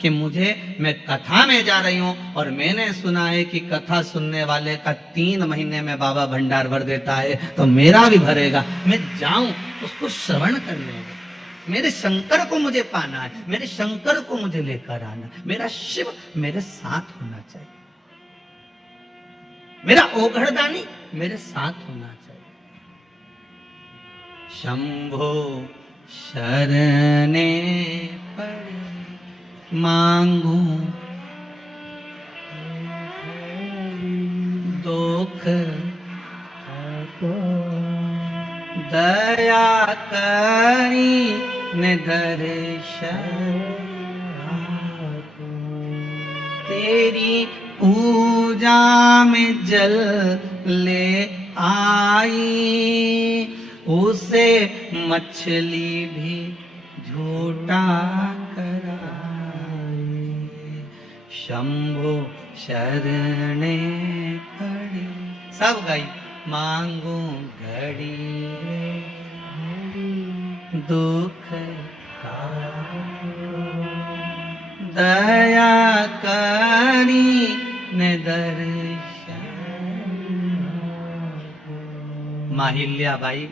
कि मैं कथा में जा रही हूं और मैंने सुना है कि कथा सुनने वाले का 3 महीने में बाबा भंडार भर देता है, तो मेरा भी भरेगा। मैं जाऊं उसको श्रवण करने, मेरे शंकर को मुझे पाना है, मेरे शंकर को मुझे लेकर आना, मेरा शिव मेरे साथ होना चाहिए, मेरा ओघड़दानी मेरे साथ होना चाहिए। शंभो शरणे पड़े मांगू दुख दया करी ने दर्शन तेरी पूजा में जल ले आई, उसे मछली भी झूठा कराए। शंभो शरणे पड़ी, सब गई मांगू घड़ी दुख दया करी ने दर्शन। माहिल्या बाई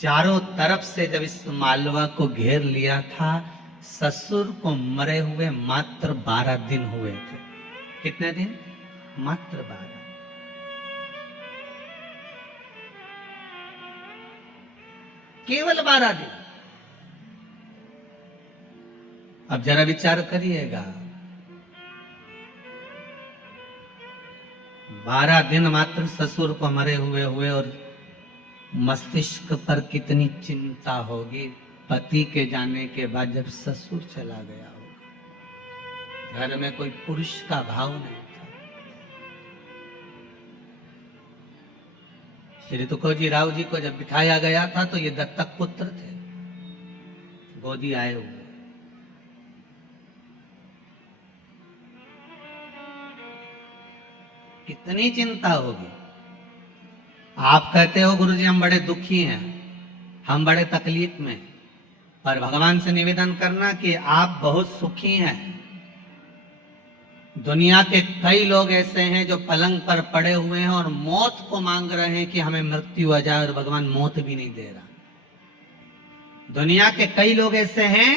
चारों तरफ से जब इस मालवा को घेर लिया था, ससुर को मरे हुए मात्र 12 दिन हुए थे। कितने दिन? मात्र 12। केवल 12 दिन। अब जरा विचार करिएगा, 12 दिन मात्र ससुर को मरे हुए और मस्तिष्क पर कितनी चिंता होगी पति के जाने के बाद, जब ससुर चला गया होगा। घर में कोई पुरुष का भाव नहीं था। श्री तुकोजी राव जी को जब बिठाया गया था तो ये दत्तक पुत्र थे, गोदी आए हुए। कितनी चिंता होगी। आप कहते हो गुरुजी हम बड़े दुखी हैं, हम बड़े तकलीफ में, पर भगवान से निवेदन करना कि आप बहुत सुखी हैं। दुनिया के कई लोग ऐसे हैं जो पलंग पर पड़े हुए हैं और मौत को मांग रहे हैं कि हमें मृत्यु आ जाए, और भगवान मौत भी नहीं दे रहा। दुनिया के कई लोग ऐसे हैं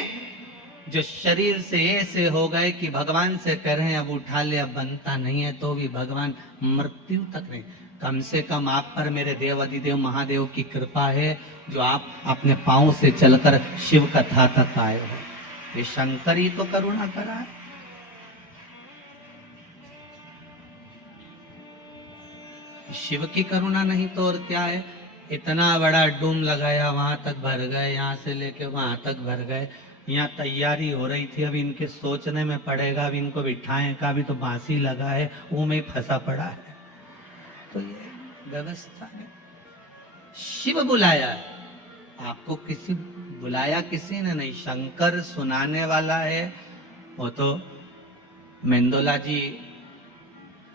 जो शरीर से ऐसे हो गए कि भगवान से कह रहे हैं अब उठा ले, अब बनता नहीं है, तो भी भगवान मृत्यु तक नहीं। कम से कम आप पर मेरे देव अधिदेव महादेव की कृपा है जो आप अपने पांव से चलकर शिव कथा तक आए हो। ये शंकर ही तो करुणा करा है। शिव की करुणा नहीं तो और क्या है। इतना बड़ा डूम लगाया, वहां तक भर गए, यहां से लेके वहां तक भर गए। यहाँ तैयारी हो रही थी, अब इनके सोचने में पड़ेगा, अब इनको बिठाएं का भी तो बांसी लगा है, वो में फंसा पड़ा है। तो ये व्यवस्था है। शिव बुलाया है आपको, किसी बुलाया किसी ने नहीं, शंकर सुनाने वाला है। वो तो मेंदोला जी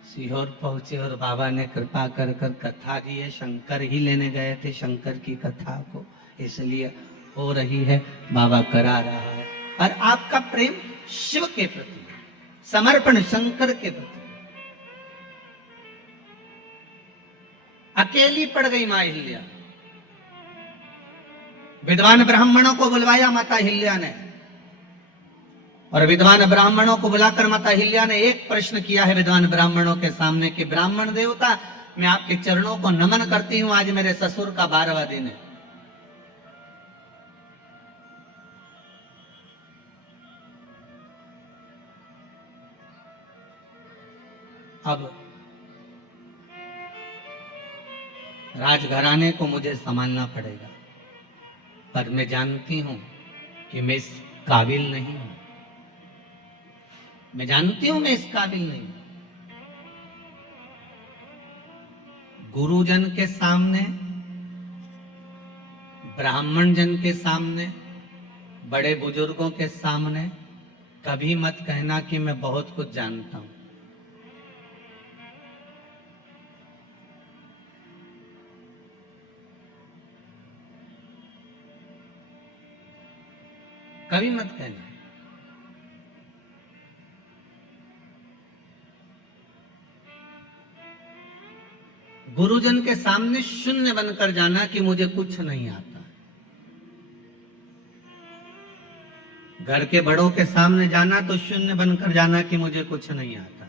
सीहोर पहुंचे और बाबा ने कृपा कर कथा दी है। शंकर ही लेने गए थे शंकर की कथा को, इसलिए हो रही है, बाबा करा रहा है। और आपका प्रेम शिव के प्रति, समर्पण शंकर के प्रति। अकेली पड़ गई मां हिल्या। विद्वान ब्राह्मणों को बुलवाया माता हिल्या ने, और विद्वान ब्राह्मणों को बुलाकर माता हिल्या ने एक प्रश्न किया है विद्वान ब्राह्मणों के सामने कि ब्राह्मण देवता, मैं आपके चरणों को नमन करती हूं, आज मेरे ससुर का 12वां दिन है। अब राजघराने को मुझे संभालना पड़ेगा, पर मैं जानती हूं कि मैं इस काबिल नहीं हूं। मैं जानती हूं मैं इस काबिल नहीं हूं। गुरुजन के सामने, ब्राह्मण जन के सामने, बड़े बुजुर्गों के सामने कभी मत कहना कि मैं बहुत कुछ जानता हूं। कभी मत कहना। गुरुजन के सामने शून्य बनकर जाना कि मुझे कुछ नहीं आता। घर के बड़ों के सामने जाना तो शून्य बनकर जाना कि मुझे कुछ नहीं आता।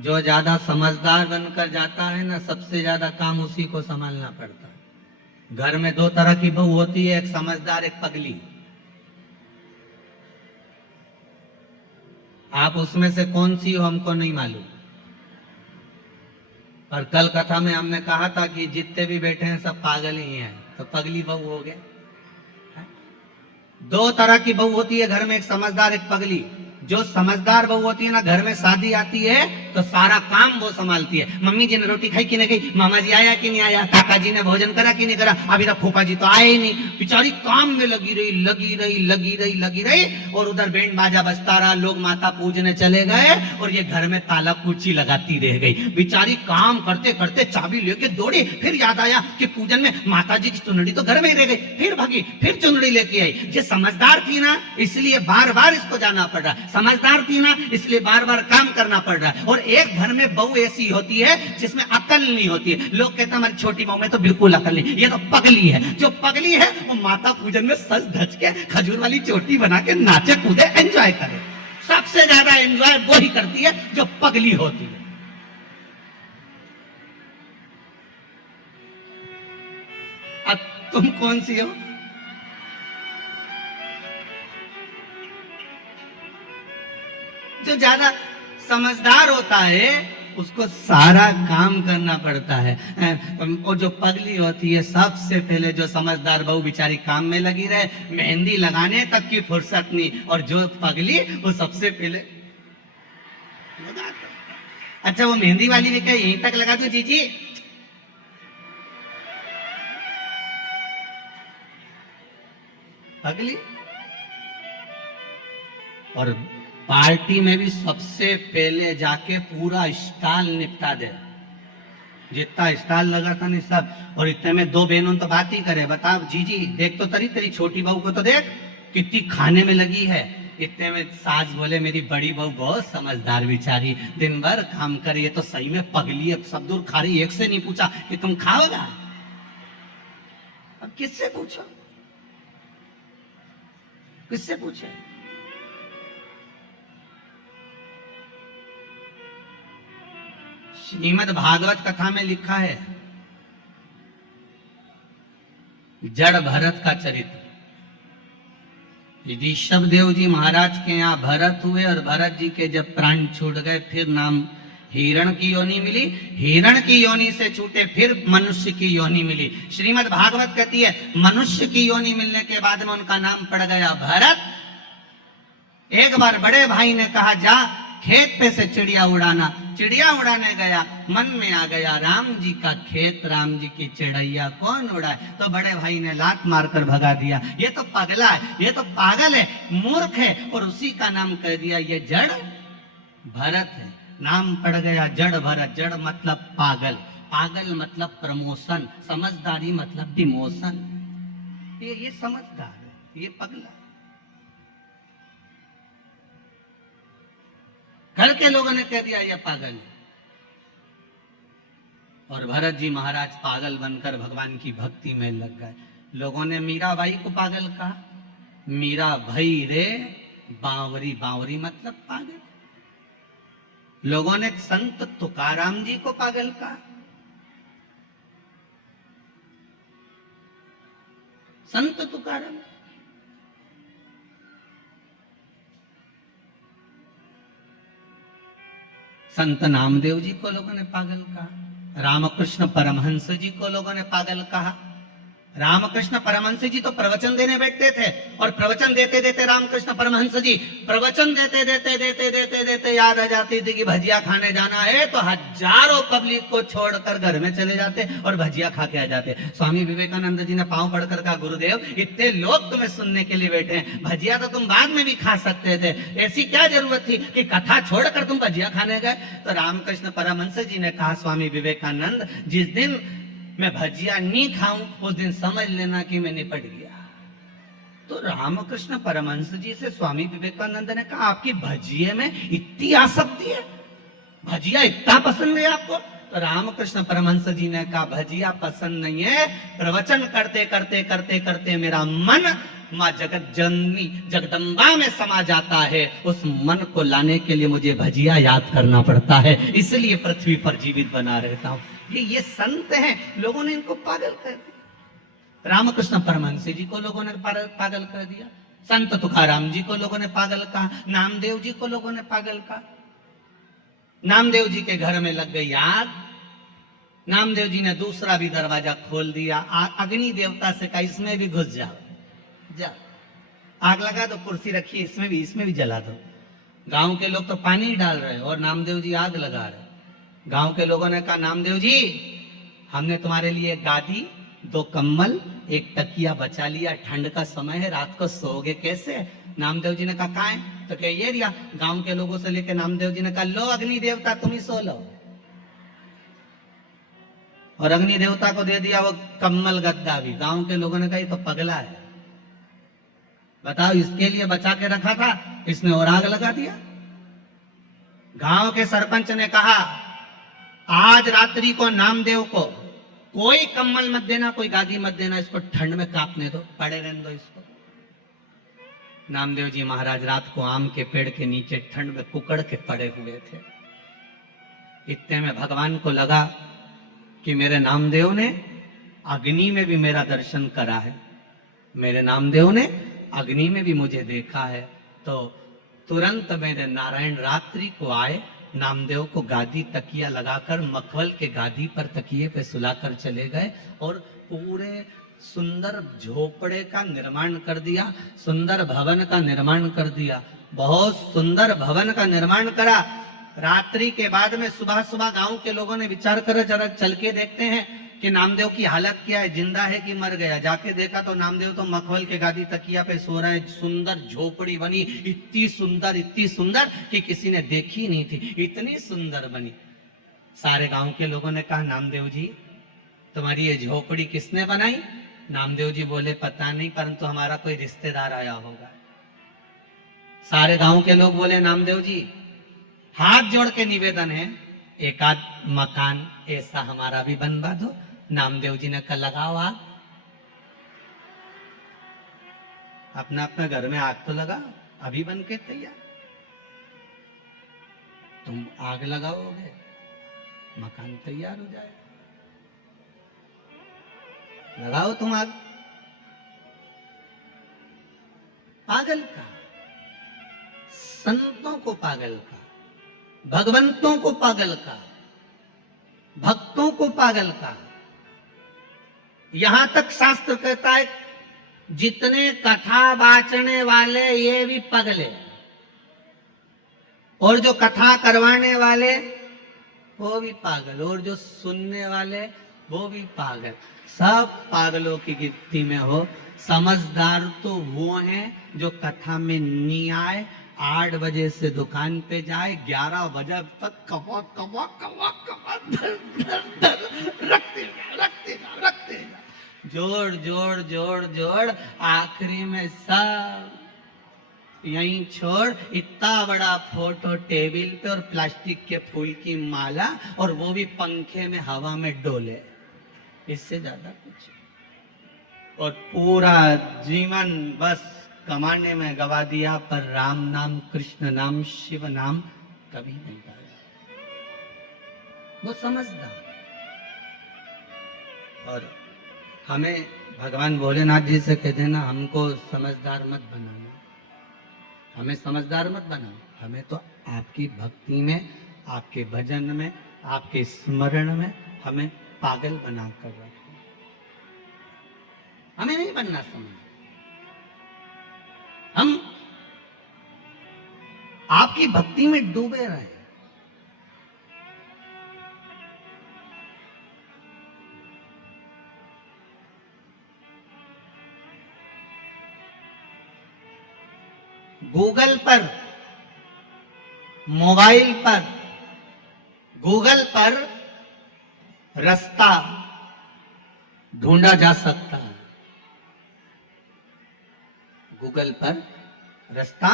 जो ज्यादा समझदार बनकर जाता है ना, सबसे ज्यादा काम उसी को संभालना पड़ता है। घर में दो तरह की बहू होती है, एक समझदार, एक पगली। आप उसमें से कौन सी हो हमको नहीं मालूम, पर कल कथा में हमने कहा था कि जितने भी बैठे हैं सब पागल ही हैं, तो पगली बहू हो गए। दो तरह की बहू होती है घर में, एक समझदार, एक पगली। जो समझदार बहू होती है ना, घर में शादी आती है तो सारा काम वो संभालती है। मम्मी जी ने रोटी खाई कि नहीं खाई, मामा जी आया कि नहीं आया, काका जी ने भोजन करा कि नहीं करा, अभी तक फूफा जी तो आए ही नहीं। बेचारी काम में लगी रही और उधर बैंड बाजा बजता रहा, लोग माता पूजने चले गए और ये घर में ताला कुर्सी लगाती रह गई। बेचारी काम करते करते चाबी लेके दौड़ी, फिर याद आया कि पूजन में माता जी की चुनरी तो घर में ही रह गई, फिर भागी, फिर चुनरी लेके आई। ये समझदार थी ना, इसलिए बार बार इसको जाना पड़ रहा। समझदार थी ना, इसलिए बार बार काम करना पड़ रहा है। और एक घर में बहू ऐसी होती है जिसमें अकल नहीं होती है। लोग कहते हैं हमारी छोटी बहू में तो बिल्कुल अकल नहीं, ये तो पगली है। जो पगली है वो माता पूजन में सज धज के खजूर वाली चोटी बना के नाचे कूदे, एंजॉय करे। सबसे ज्यादा एंजॉय वो ही करती है जो पगली होती है। अब तुम कौन सी हो? जो ज्यादा समझदार होता है उसको सारा काम करना पड़ता है, और जो पगली होती है सबसे पहले, जो समझदार बहू बेचारी काम में लगी रहे, मेहंदी लगाने तक की फुर्सत नहीं, और जो पगली वो सबसे पहले लगा। अच्छा, वो मेहंदी वाली भी क्या यहीं तक लगा दो जीजी? पगली। और पार्टी में भी सबसे पहले जाके पूरा स्टॉल निपटा दे, जितना स्टॉल लगा था नहीं सब। और इतने में दो बहनों तो बात ही करे, बताओ जीजी देख तो तेरी छोटी बहू को तो देख कितनी खाने में लगी है। इतने में सास बोले मेरी बड़ी बहू बहुत समझदार बेचारी, दिन भर काम कर, ये तो सही में पगली है, सब दूर खा रही, एक से नहीं पूछा कि तुम खाओगा। अब किससे पूछो, किससे पूछे? श्रीमद् भागवत कथा में लिखा है जड़ भरत का चरित्र। ऋषभ देव जी महाराज के यहाँ भरत हुए और भरत जी के जब प्राण छूट गए, फिर नाम हिरण की योनि मिली, हिरण की योनि से छूटे फिर मनुष्य की योनि मिली। श्रीमद् भागवत कहती है मनुष्य की योनि मिलने के बाद में उनका नाम पड़ गया भरत। एक बार बड़े भाई ने कहा जा खेत पे से चिड़िया उड़ाना। चिड़िया उड़ाने गया, मन में आ गया राम जी का खेत, राम जी की चिड़ैया कौन उड़ाए? तो बड़े भाई ने लात मारकर भगा दिया। ये तो पगला है, ये तो पागल है, मूर्ख है, और उसी का नाम कह दिया ये जड़ भरत है। नाम पड़ गया जड़ भरत। जड़ मतलब पागल, पागल मतलब प्रमोशन, समझदारी मतलब डिमोशन। ये समझदार है, ये पगला। घर के लोगों ने कह दिया ये पागल। और भरत जी महाराज पागल बनकर भगवान की भक्ति में लग गए। लोगों ने मीराबाई को पागल कहा, मीरा भई रे बावरी, बावरी मतलब पागल। लोगों ने संत तुकाराम जी को पागल कहा, संत तुकाराम। संत नामदेव जी को लोगों ने पागल कहा, रामकृष्ण परमहंस जी को लोगों ने पागल कहा। रामकृष्ण परमहंस जी तो प्रवचन देने बैठते थे, और प्रवचन देते देते रामकृष्ण परमहंस जी प्रवचन देते याद आ जाती थी कि भजिया खाने जाना है, तो हजारों पब्लिक को छोड़कर घर में चले जाते और भजिया खा के आ जाते। स्वामी विवेकानंद जी ने पांव पड़कर कहा गुरुदेव इतने लोग तुम्हें सुनने के लिए बैठे हैं, भजिया तो तुम बाद में भी खा सकते थे, ऐसी क्या जरूरत थी कि कथा छोड़कर तुम भजिया खाने गए? तो रामकृष्ण परमहंस जी ने कहा स्वामी विवेकानंद जिस दिन मैं भजिया नहीं खाऊं उस दिन समझ लेना कि मैं निपट गया। तो रामकृष्ण परमहंस जी से स्वामी विवेकानंद ने कहा आपकी भजिए में इतनी आसक्ति है, भजिया इतना पसंद है आपको? तो रामकृष्ण परमहंस जी ने कहा भजिया पसंद नहीं है, प्रवचन करते करते करते करते मेरा मन माँ जगत जननी जगदम्बा में समा जाता है, उस मन को लाने के लिए मुझे भजिया याद करना पड़ता है, इसलिए पृथ्वी पर जीवित बना रहता हूं। ये संत हैं, लोगों ने इनको पागल कर दिया। रामकृष्ण परमहंस जी को लोगों ने पागल कर दिया, संत तुकाराम जी को लोगों ने पागल कहा, नामदेव जी को लोगों ने पागल कहा। नामदेव जी के घर में लग गई आग, नामदेव जी ने दूसरा भी दरवाजा खोल दिया, अग्नि देवता से कहा इसमें भी घुस जाओ, जा आग लगा दो, कुर्सी रखी इसमें भी जला दो। गांव के लोग तो पानी ही डाल रहे और नामदेव जी आग लगा रहे। गांव के लोगों ने कहा नामदेव जी हमने तुम्हारे लिए गादी, 2 कंबल, 1 तकिया बचा लिया, ठंड का समय है, रात को सोओगे कैसे? नामदेव जी ने कहा कहाँ है? तो क्या ये रिया? गांव के लोगों से लेकर नामदेव जी ने कहा लो अग्नि देवता तुम ही सो लो, और अग्नि देवता को दे दिया वो कम्बल गद्दा भी। गांव के लोगों ने कहा ये तो पगला है, बताओ इसके लिए बचा के रखा था, इसने और आग लगा दिया। गांव के सरपंच ने कहा आज रात्रि को नामदेव को कोई कम्बल मत देना, कोई गादी मत देना, इसको ठंड में कांपने दो, पड़े रहने दो इसको। नामदेव जी महाराज रात को आम के पेड़ के नीचे ठंड में कुकड़ के पड़े हुए थे। इतने में भगवान को लगा कि मेरे नामदेव ने अग्नि में भी मेरा दर्शन करा है, मेरे नामदेव ने अग्नि में भी मुझे देखा है। तो तुरंत मेरे नारायण रात्रि को आए, नामदेव को गादी तकिया लगाकर मखवल के गादी पर तकिए पे सुलाकर चले गए और पूरे सुंदर झोपड़े का निर्माण कर दिया, सुंदर भवन का निर्माण कर दिया, बहुत सुंदर भवन का निर्माण करा। रात्रि के बाद में सुबह सुबह गांव के लोगों ने विचार करा जरा चल के देखते हैं कि नामदेव की हालत क्या है, जिंदा है कि मर गया। जाके देखा तो नामदेव तो मखवल के गादी तकिया पे सो रहा है। सुंदर झोपड़ी बनी, इतनी सुंदर कि किसी ने देखी नहीं थी, इतनी सुंदर बनी। सारे गांव के लोगों ने कहा नामदेव जी तुम्हारी ये झोपड़ी किसने बनाई? नामदेव जी बोले पता नहीं, परंतु हमारा कोई रिश्तेदार आया होगा। सारे गांव के लोग बोले नामदेव जी हाथ जोड़ के निवेदन है, एक आध मकान ऐसा हमारा भी बनवा दो। नामदेव जी ने कहा लगाओ आग, अपना अपना घर में आग तो लगा, अभी बन के तैयार। तुम आग लगाओगे मकान तैयार हो जाएगा, लगाओ तुम आग। पागल का, संतों को पागल का, भगवंतों को पागल का, भक्तों को पागल का। यहां तक शास्त्र कहता है जितने कथा बाचने वाले ये भी पगले, और जो कथा करवाने वाले वो भी पागल, और जो सुनने वाले वो भी पागल, सब पागलों की गिनती में हो। समझदार तो वो हैं जो कथा में नहीं आए, 8 बजे से दुकान पे जाए, 11 बजे तक कवा कवा कवा कवा रखते जोड़ जोड़ जोड़ जोड़, आखिरी में सब यहीं छोड़। इतना बड़ा फोटो टेबल पे और प्लास्टिक के फूल की माला, और वो भी पंखे में हवा में डोले, इससे ज्यादा कुछ। और पूरा जीवन बस कमाने में गवा दिया, पर राम नाम, कृष्ण नाम, शिव नाम कभी नहीं गाया। वो समझदार। और हमें भगवान भोलेनाथ जी से कह देना हमको समझदार मत बनाना, हमें समझदार मत बनाओ, हमें तो आपकी भक्ति में, आपके भजन में, आपके स्मरण में हमें पागल बनाकर रखो, हमें नहीं बनना समझ। हम आपकी भक्ति में डूबे रहे। गूगल पर, मोबाइल पर, गूगल पर रास्ता ढूंढा जा सकता है, गूगल पर रास्ता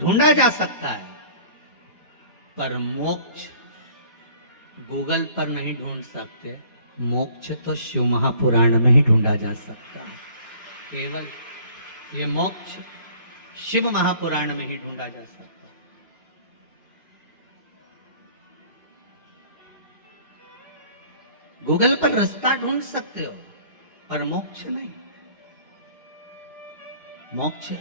ढूंढा जा सकता है, पर मोक्ष गूगल पर नहीं ढूंढ सकते, मोक्ष तो शिव महापुराण में ही ढूंढा जा सकता है। केवल ये मोक्ष शिव महापुराण में ही ढूंढा जा सकता है। गूगल पर रास्ता ढूंढ सकते हो, पर मोक्ष नहीं। मोक्ष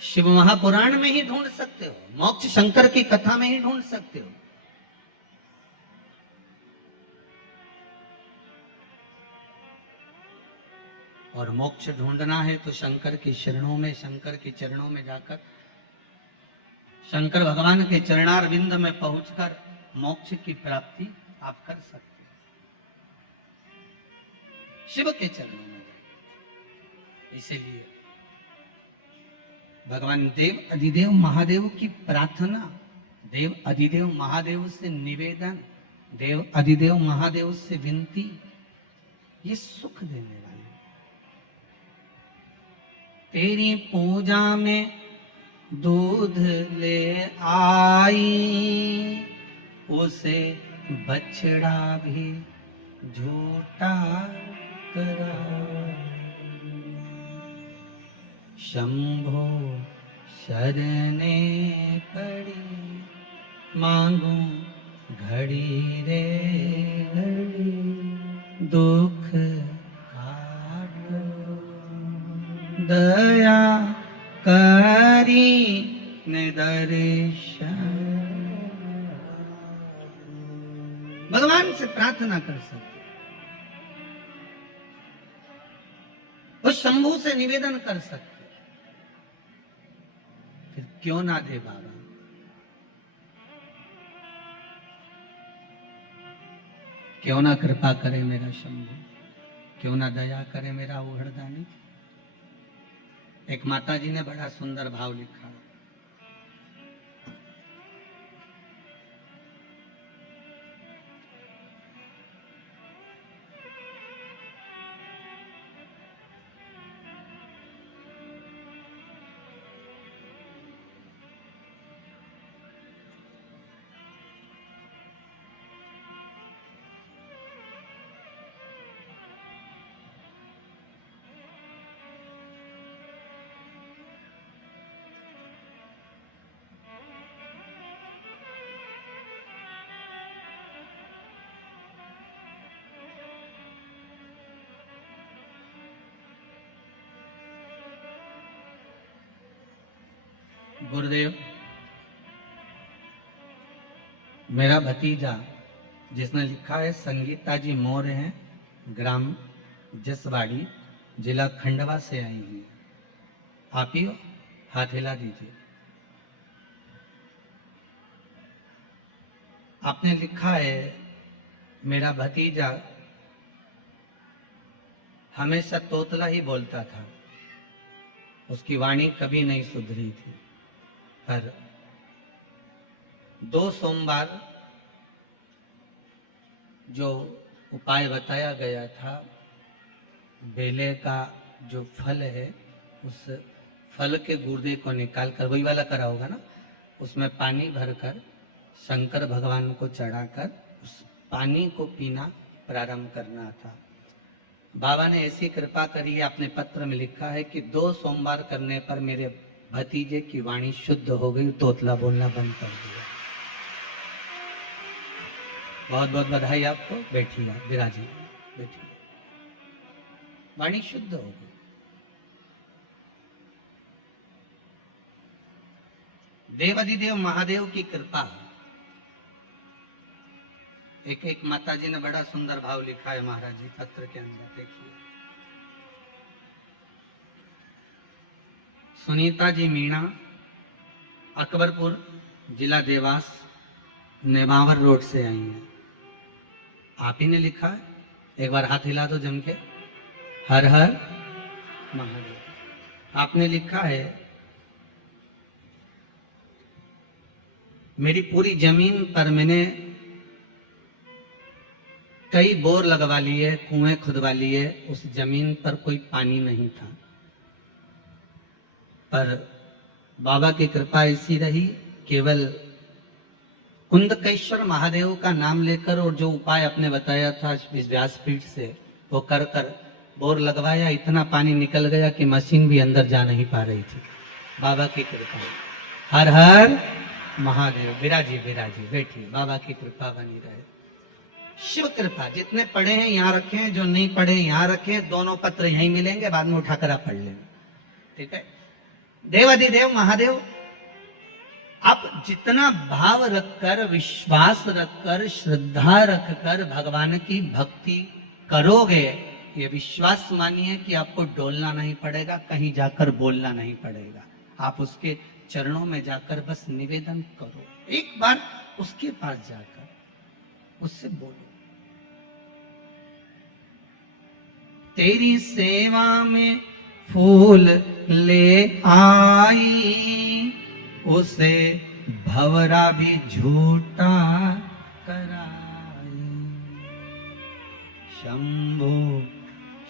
शिव महापुराण में ही ढूंढ सकते हो, मोक्ष शंकर की कथा में ही ढूंढ सकते हो। और मोक्ष ढूंढना है तो शंकर की शरणों में, शंकर के चरणों में जाकर, शंकर भगवान के चरणारविंद में पहुंचकर मोक्ष की प्राप्ति आप कर सकते हैं। शिव के चरणों में जाकर। इसीलिए भगवान देव अधिदेव महादेव की प्रार्थना, देव अधिदेव महादेव से निवेदन, देव अधिदेव महादेव से विनती, ये सुख देने वाले। तेरी पूजा में दूध ले आई, उसे बछड़ा भी झूठा करा। शंभो शरणे पड़ी, मांगू घड़ी रे घड़ी, दुख काटो दया करी निदर्शन। भगवान से प्रार्थना कर सकते, उस शंभू से निवेदन कर सकते, फिर क्यों ना दे बाबा। क्यों ना कृपा करे मेरा शंभू, क्यों ना दया करे मेरा ओहड़दानी। एक माता जी ने बड़ा सुंदर भाव लिखा। गुरुदेव, मेरा भतीजा जिसने लिखा है, संगीता जी मौर्य हैं, ग्राम जसवाड़ी, जिला खंडवा से आई हैं। आप ही हो? हाथ हिला दीजिए। आपने लिखा है, मेरा भतीजा हमेशा तोतला ही बोलता था, उसकी वाणी कभी नहीं सुधरी थी। पर 2 सोमवार जो उपाय बताया गया था, बेले का जो फल है, उस फल के गुर्दे को निकालकर, वही वाला करा होगा ना, उसमें पानी भरकर शंकर भगवान को चढ़ाकर उस पानी को पीना प्रारंभ करना था। बाबा ने ऐसी कृपा करी है, अपने पत्र में लिखा है कि 2 सोमवार करने पर मेरे भतीजे की वाणी शुद्ध हो गई, तोतला बोलना बंद कर दिया। बहुत बहुत बधाई आपको। बैठिए, आप विराजिए, बैठिए। वाणी शुद्ध हो गई। देव अधिदेव महादेव की कृपा। एक माता जी ने बड़ा सुंदर भाव लिखा है महाराज जी पत्र के अंदर, देखिए। सुनीता जी मीणा, अकबरपुर, जिला देवास, नेमावर रोड से आई हैं। आप ही ने लिखा है, एक बार हाथ हिला दो जम के। हर हर महादेव। आपने लिखा है, मेरी पूरी जमीन पर मैंने कई बोर लगवा लिए, कुएं खुदवा लिए, उस जमीन पर कोई पानी नहीं था, पर बाबा की कृपा ऐसी रही, केवल कुंदकेश्वर महादेव का नाम लेकर और जो उपाय आपने बताया था इस व्यासपीठ से, वो कर कर बोर लगवाया, इतना पानी निकल गया कि मशीन भी अंदर जा नहीं पा रही थी। बाबा की कृपा। हर हर महादेव। विराजी विराजी बैठिए, बाबा की कृपा बनी रहे। शिव कृपा। जितने पढ़े हैं यहाँ रखे हैं, जो नहीं पढ़े यहाँ रखे हैं, दोनों पत्र यहीं मिलेंगे, बाद में उठाकर आप पढ़ लेंगे। ठीक है। देवाधिदेव महादेव, आप जितना भाव रखकर, विश्वास रखकर, श्रद्धा रखकर भगवान की भक्ति करोगे, ये विश्वास मानिए कि आपको डोलना नहीं पड़ेगा, कहीं जाकर बोलना नहीं पड़ेगा। आप उसके चरणों में जाकर बस निवेदन करो, एक बार उसके पास जाकर उससे बोलो। तेरी सेवा में फूल ले आई, उसे भवरा भी झूठा कराई। शंभु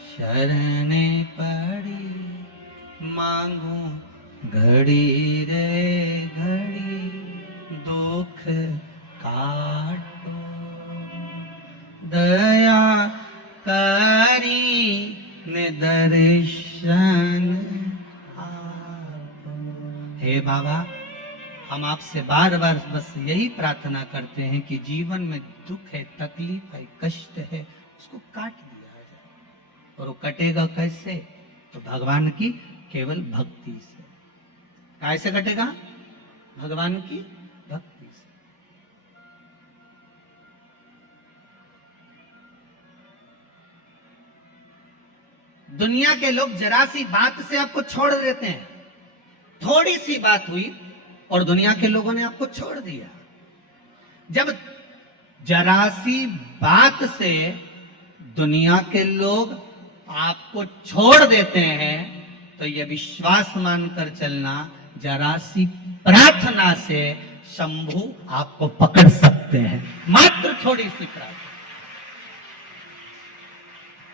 शरणे पड़ी, मांगू घड़ी रे घड़ी, दुख काटो दया करी ने दर्शन आपो। हे बाबा, हम आपसे बार बार बस यही प्रार्थना करते हैं कि जीवन में दुख है, तकलीफ है, कष्ट है, उसको काट दिया जाए। और वो कटेगा कैसे? तो भगवान की केवल भक्ति से। कैसे कटेगा? भगवान की भक्ति से। दुनिया के लोग जरा सी बात से आपको छोड़ देते हैं। थोड़ी सी बात हुई और दुनिया के लोगों ने आपको छोड़ दिया। जब जरा सी बात से दुनिया के लोग आपको छोड़ देते हैं, तो यह विश्वास मानकर चलना, जरा सी प्रार्थना से शंभु आपको पकड़ सकते हैं। मात्र थोड़ी सी प्रार्थना,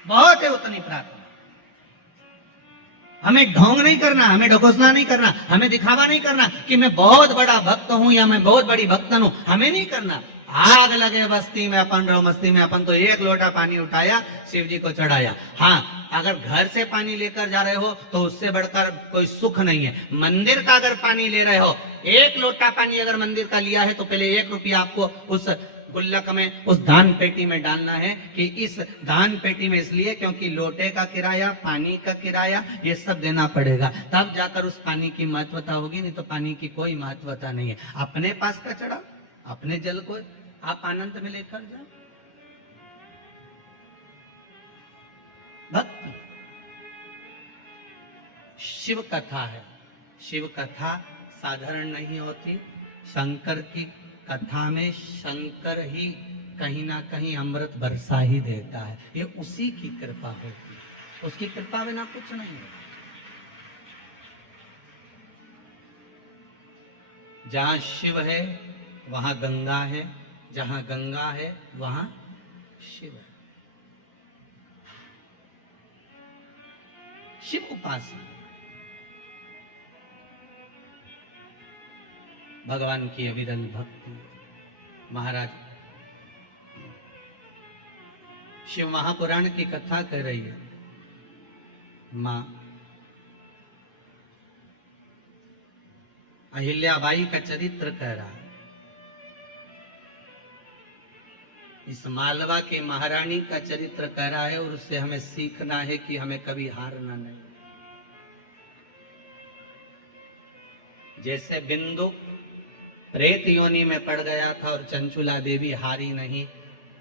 बहुत है उतनी प्रार्थना। हमें ढोंग नहीं करना, हमें ढकोसला नहीं करना, हमें दिखावा नहीं करना कि मैं बहुत बड़ा भक्त हूं या मैं बहुत बड़ी भक्तन हूं। हमें नहीं करना। आग लगे बस्ती में अपन रहो मस्ती में, अपन तो एक लोटा पानी उठाया, शिव जी को चढ़ाया। हाँ, अगर घर से पानी लेकर जा रहे हो तो उससे बढ़कर कोई सुख नहीं है। मंदिर का अगर पानी ले रहे हो, एक लोटा पानी अगर मंदिर का लिया है, तो पहले 1 रुपया आपको उस गुल्लक में, उस दान पेटी में डालना है। कि इस दान पेटी में इसलिए क्योंकि लोटे का किराया, पानी का किराया, ये सब देना पड़ेगा, तब जाकर उस पानी की महत्वता होगी, नहीं तो पानी की कोई महत्वता नहीं है। अपने पास का चढ़ा, अपने जल को आप आनंद में लेकर जाओ। भक्ति शिव कथा है। शिव कथा साधारण नहीं होती। शंकर की कथा में शंकर ही कहीं ना कहीं अमृत बरसा ही देता है। ये उसी की कृपा होती है, उसकी कृपा बिना कुछ नहीं है। जहां शिव है वहां गंगा है, जहां गंगा है वहां शिव है। शिव उपासना, भगवान की अविरल भक्ति। महाराज शिव महापुराण की कथा कह रही है। मां अहिल्याबाई का चरित्र कह रहा है। इस मालवा की महारानी का चरित्र कह रहा है, और उससे हमें सीखना है कि हमें कभी हारना नहीं। जैसे बिंदु प्रेत योनि में पड़ गया था और चंचुला देवी हारी नहीं,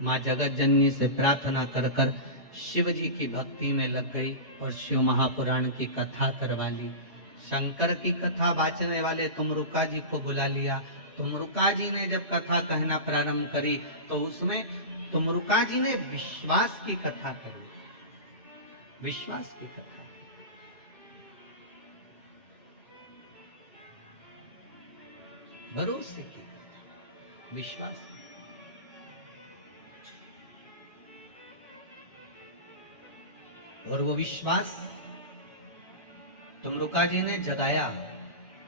मां जगत जननी से प्रार्थना कर कर शिव जी की भक्ति में लग गई और शिव महापुराण की कथा करवा ली। शंकर की कथा वाचने वाले तुमरुका जी को बुला लिया। तुमरुका जी ने जब कथा कहना प्रारंभ करी तो उसमें तुमरुका जी ने विश्वास की कथा करी। विश्वास की कथा, भरोसे की कथा, विश्वास की। और वो विश्वास तुमरुका जी ने जगाया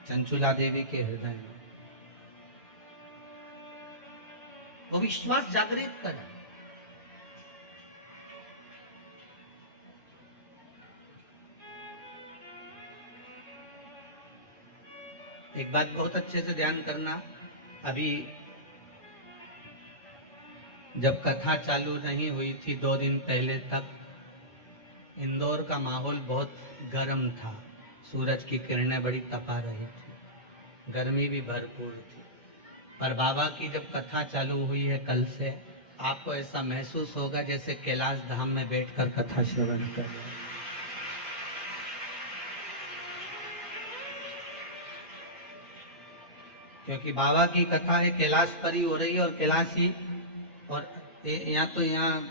चंचुला देवी के हृदय में। वो विश्वास जागृत करा। एक बात बहुत अच्छे से ध्यान करना, अभी जब कथा चालू नहीं हुई थी 2 दिन पहले तक इंदौर का माहौल बहुत गर्म था, सूरज की किरणें बड़ी तपा रही थी, गर्मी भी भरपूर थी। पर बाबा की जब कथा चालू हुई है कल से, आपको ऐसा महसूस होगा जैसे कैलाश धाम में बैठकर कथा श्रवण कर रहे हैं। क्योंकि बाबा की कथा है कैलाश पर ही हो रही है, और कैलाशी, और यहाँ तो यहाँ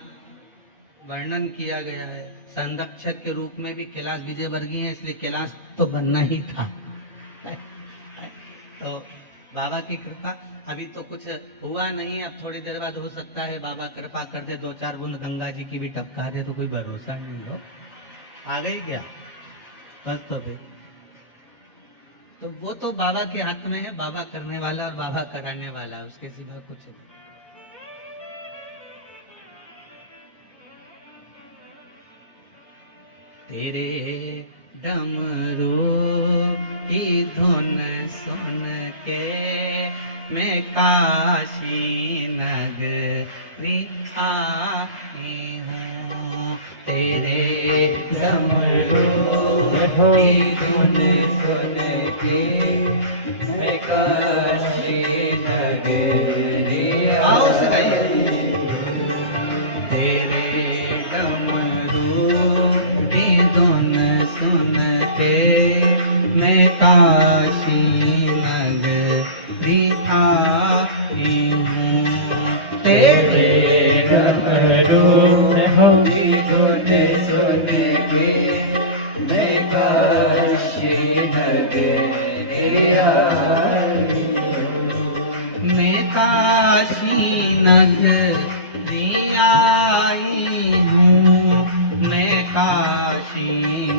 वर्णन किया गया है संरक्षक के रूप में भी कैलाश विजयवर्गीय है, इसलिए कैलाश तो बनना ही था। तो बाबा की कृपा, अभी तो कुछ हुआ नहीं, अब थोड़ी देर बाद हो सकता है बाबा कृपा कर दे, 2-4 बूंद गंगा जी की भी टपका दे, तो कोई भरोसा नहीं हो, आ गई क्या बस। तो फिर तो वो तो बाबा के हाथ में है, बाबा करने वाला और बाबा कराने वाला, उसके सिवा कुछ नहीं। तेरे डमरू की धुन सुन के मैं काशी नगरी आई हूँ। तेरे डमरू की धुन सुन के मैं काशी नगरी आओ सगाइए। तेरे डमरू की धुन सुन के मैं काशी नगरी आई हूँ। तेरे डमरू की धुन सुन के मैं काशी नगरी आई हूँ। मैं काशी नगरी आई हूँ, मैं काशी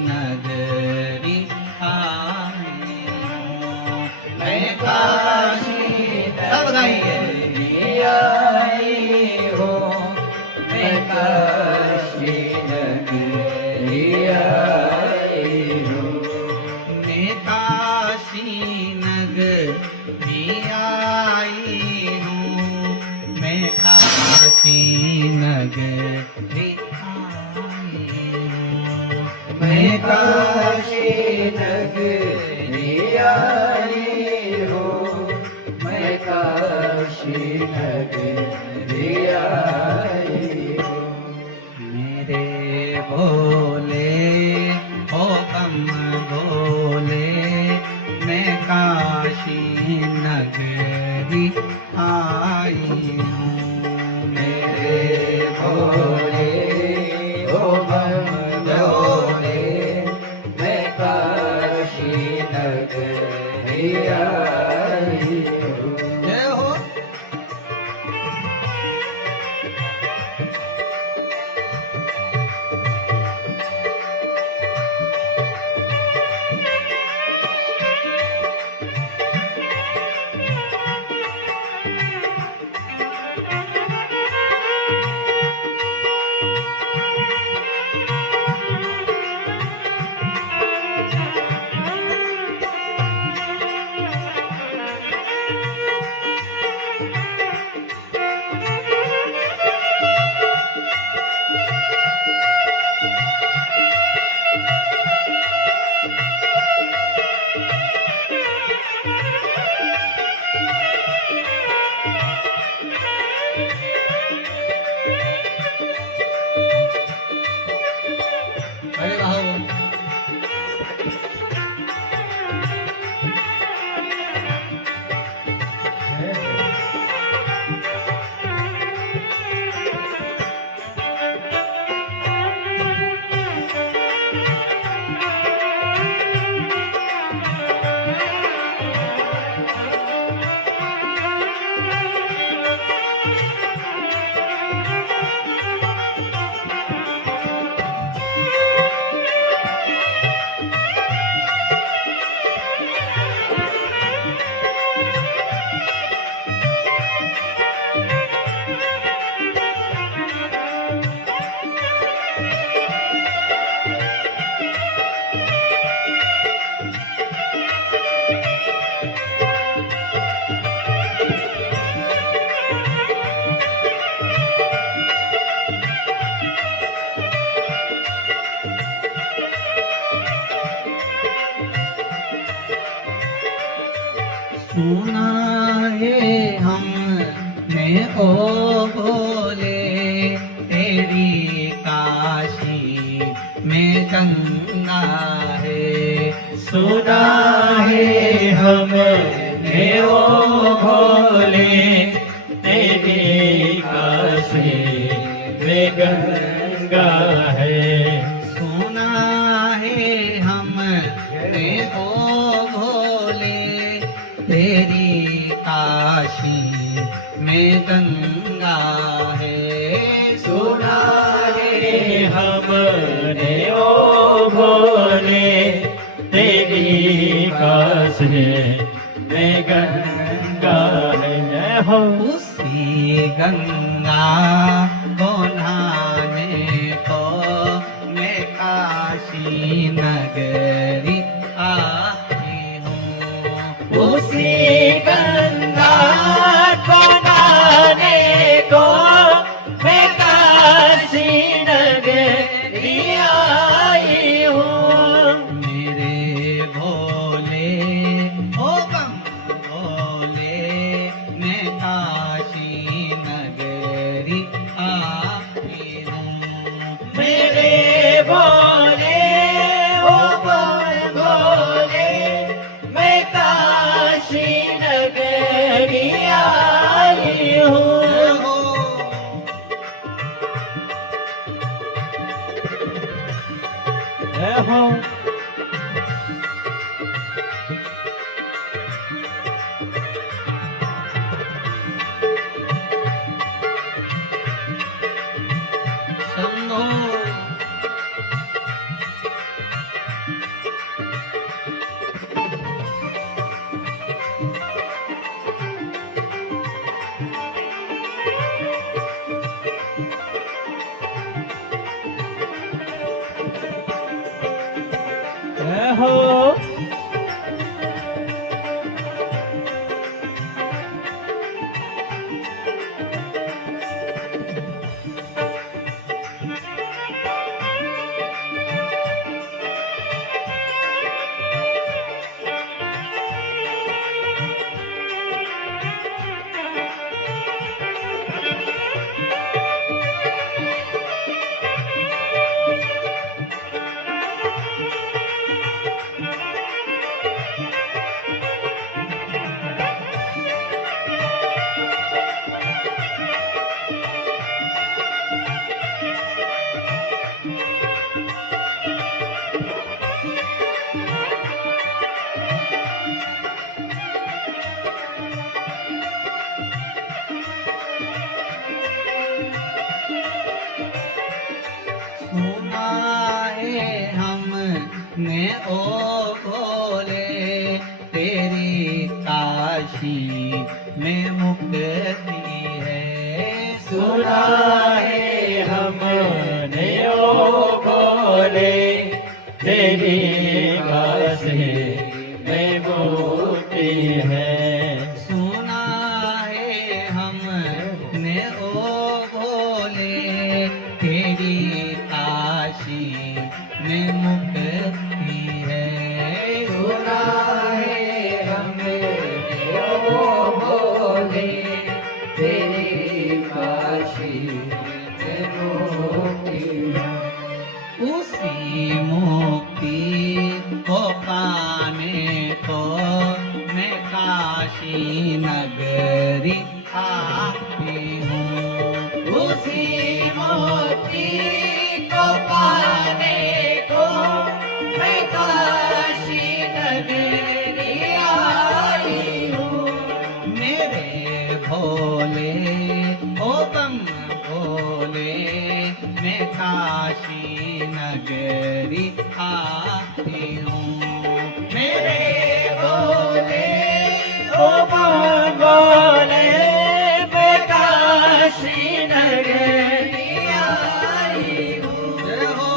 नगरी आई हूँ। मैं काशी सब गाइए आई हूँ, मैं काशी नगरी आई हूँ। मैं काशी नगरी आई हूँ, मैं काशी नगरी आई हूँ। मैं काशी नगरी आई हूँ, मैं काशी नगरी आई हूँ। मेरे भोले ओ कम भोले, मैं काशी नगरी आई हूँ। मेरे भोले ओ कम भोले, मैं काशी नगरी आई हूँ। जय हो। सुना है हमने ओ भोले तेरी काशी में गंगा है। सुना है हमने ओ भोले तेरी काशी में गंगा है। सुना है हमने ओ भोले तेरी काशी में गंगा है। सुना है हमने ओ भोले तेरी काशी में गंगा है। जय हो। उसी गंगा को नहाने को मैं काशी नगरी आई हूँ। उसी गंगा को नहाने को मैं काशी नगरी आई हूँ। मेरे भोले ओ बम भोले मैं काशी नगरी आई हूँ। मेरे भोले ओ भोले मैं काशी नगरी आई हूँ। जय हो। शंभो जय हो। सुना है हमने ओ भोले तेरी काशी में मुक्ति है। सुना है हमने ओ भोले तेरी काशी में मुक्ति है। सुना है हमने ओ भोले तेरी काशी में मुक्ति है। सुना है हमने ओ भोले तेरी काशी में मुक्ति है। उसी मुक्ति को पाने को मैं काशी नगरी आई हूँ। उसी मोती को पाने को मैं काशी नगरी आई हूँ। मेरे भोले ओ बम भोले मैं काशी नगरी आई हूँ। मेरे भोले ओ भोले मैं काशी नगरी आई हूँ। जय हो।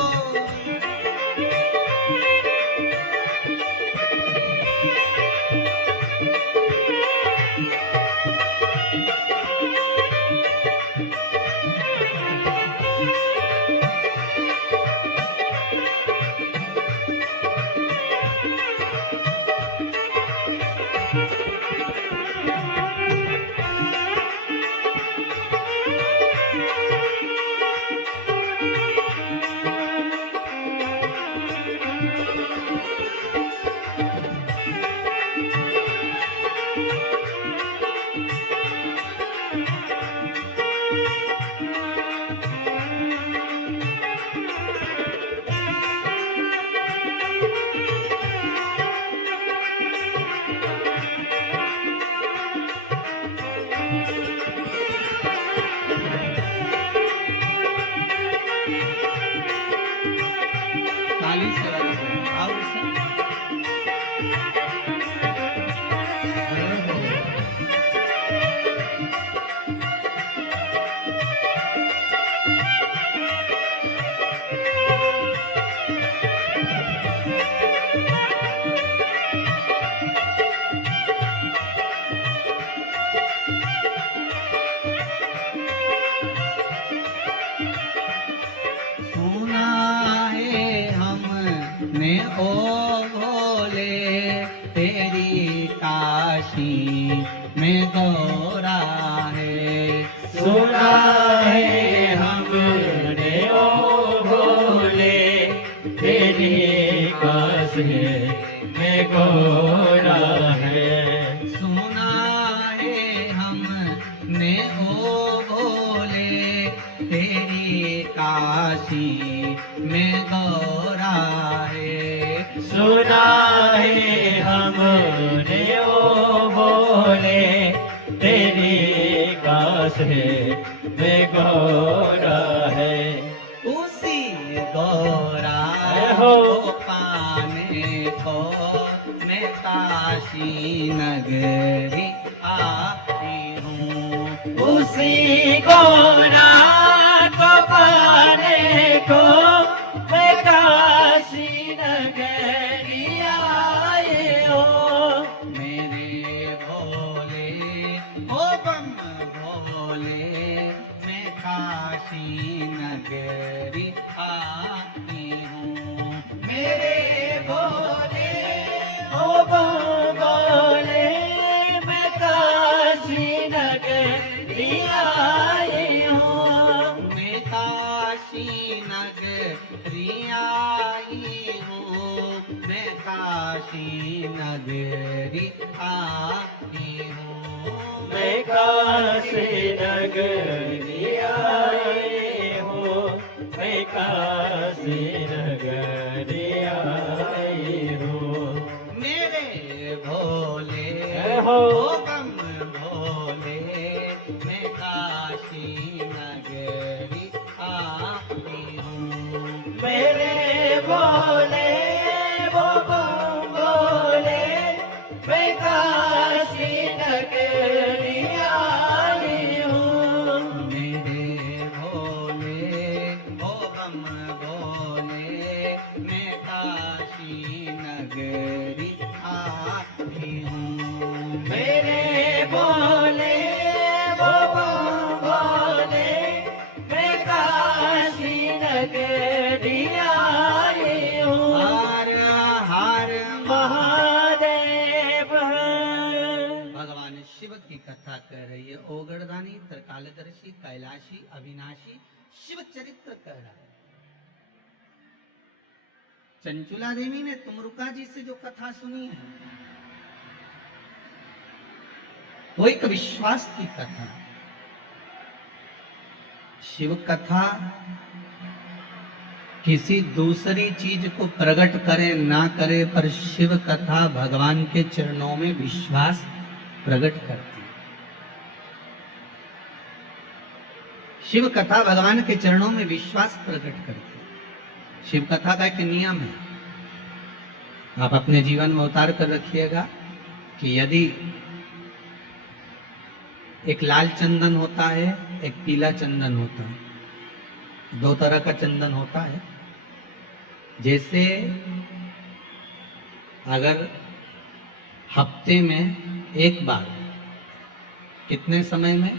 ताली से और से सुना है हमने ओ भोले तेरी काशी में दौरा है। सुना है हमने ओ भोले तेरी काशी में गोरा है। सुना है हमने ओ भोले तेरी काशी में गौरा है। सुना है हमने ओ भोले तेरी काशी में गोरा है। उसी गौरा हो को पाने को मैं काशी नगरी आई हूँ। उसी गोरा को पाने को मैं काशी नगरी आई हूँ। मेरे भोले ओ बम भोले मैं काशी नगरी आई हूँ। मेरे भोले ओ भोले मैं काशी नगरी आई हूँ। मैं काशी नगरी आई हूँ। मैं काशी नगरी आई हूँ। मैं काशी नगरी आई हूँ। मैं काशी नगरी आई हूँ। मेरे भोले हो ओ बम भोले मैं काशी नगरी आई हूँ। मेरे भोले वो भोले मैं काशी नगरी आई हूँ। मेरे भोले ओ बम भोले मैं काशी नगरी आई हूँ। मेरे भोले वो भोले मैं काशी नगरी आई हूँ। हर हर महादेव भगवान शिव की कथा कह रही है। ओगड़दानी त्रिकालदर्शी कैलाशी अविनाशी शिव चरित्र कह रहा है। चंचुला देवी ने तुमरुका जी से जो कथा सुनी है वो एक विश्वास की कथा। शिव कथा किसी दूसरी चीज को प्रकट करे ना करे, पर शिव कथा भगवान के चरणों में विश्वास प्रकट करती है। शिव कथा भगवान के चरणों में विश्वास प्रकट करती है। शिव कथा का एक नियम है, आप अपने जीवन में उतार कर रखिएगा कि यदि एक लाल चंदन होता है, एक पीला चंदन होता है, दो तरह का चंदन होता है। जैसे अगर हफ्ते में एक बार, कितने समय में,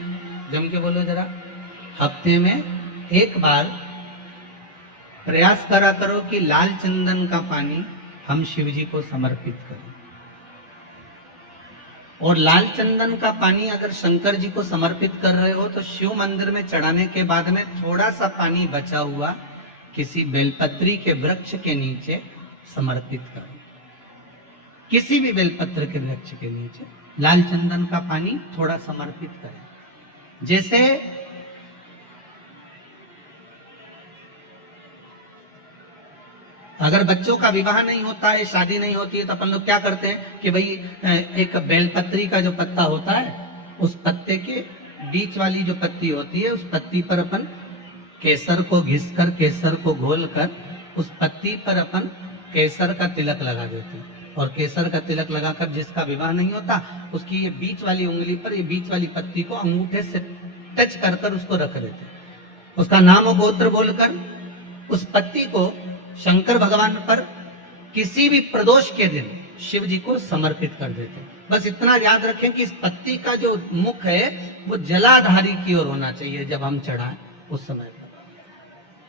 जम के बोलो जरा, हफ्ते में एक बार प्रयास करा करो कि लाल चंदन का पानी हम शिव जी को समर्पित करें। और लाल चंदन का पानी अगर शंकर जी को समर्पित कर रहे हो तो शिव मंदिर में चढ़ाने के बाद में थोड़ा सा पानी बचा हुआ किसी बेलपत्री के वृक्ष के नीचे समर्पित करो। किसी भी बेलपत्र के वृक्ष के नीचे लाल चंदन का पानी थोड़ा समर्पित करें। जैसे अगर बच्चों का विवाह नहीं होता है, शादी नहीं होती है, तो अपन लोग क्या करते हैं कि भाई एक बेलपत्री का जो पत्ता होता है उस पत्ते के बीच वाली जो पत्ती होती है, उस पत्ती पर अपन केसर को घिसकर, केसर को घोलकर उस पत्ती पर अपन केसर का तिलक लगा देते हैं। और केसर का तिलक लगाकर जिसका विवाह नहीं होता, उसकी ये बीच वाली उंगली पर, ये बीच वाली पत्ती को अंगूठे से टच कर कर उसको रख देते हैं। उसका नाम और गोत्र बोलकर उस पत्ती को शंकर भगवान पर किसी भी प्रदोष के दिन शिव जी को समर्पित कर देते हैं। बस इतना याद रखें कि इस पत्ती का जो मुख है वो जलाधारी की ओर होना चाहिए जब हम चढ़ाएं उस समय पर।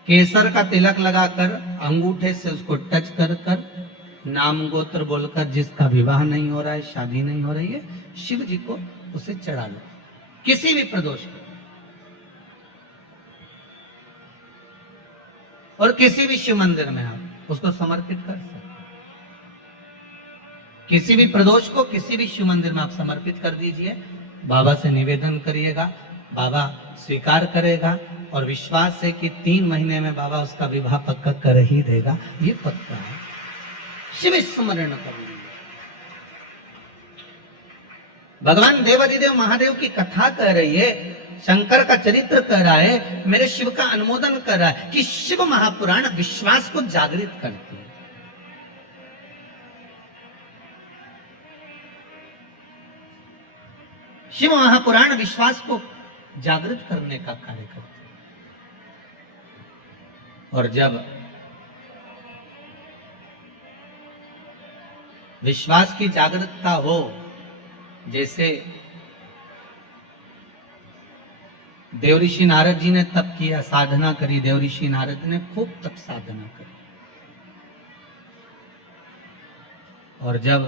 केसर का तिलक लगाकर अंगूठे से उसको टच कर कर नाम गोत्र बोलकर, जिसका विवाह नहीं हो रहा है, शादी नहीं हो रही है, शिव जी को उसे चढ़ा लो किसी भी प्रदोष को। और किसी भी शिव मंदिर में आप उसको समर्पित कर सकते, किसी भी प्रदोष को किसी भी शिव मंदिर में आप समर्पित कर दीजिए। बाबा से निवेदन करिएगा, बाबा स्वीकार करेगा और विश्वास है कि 3 महीने में बाबा उसका विवाह पक्का कर ही देगा। ये पक्का है। शिव स्मरण करेंगे। भगवान देवाधिदेव महादेव की कथा कह रही है, शंकर का चरित्र कह रहा है, मेरे शिव का अनुमोदन कर रहा है कि शिव महापुराण विश्वास को जागृत करती है। शिव महापुराण विश्वास को जागृत करने का कार्य करते हैं। और जब विश्वास की जागरूकता हो, जैसे देवऋषि नारद जी ने तप किया, साधना करी, देवऋषि नारद ने खूब तप साधना करी। और जब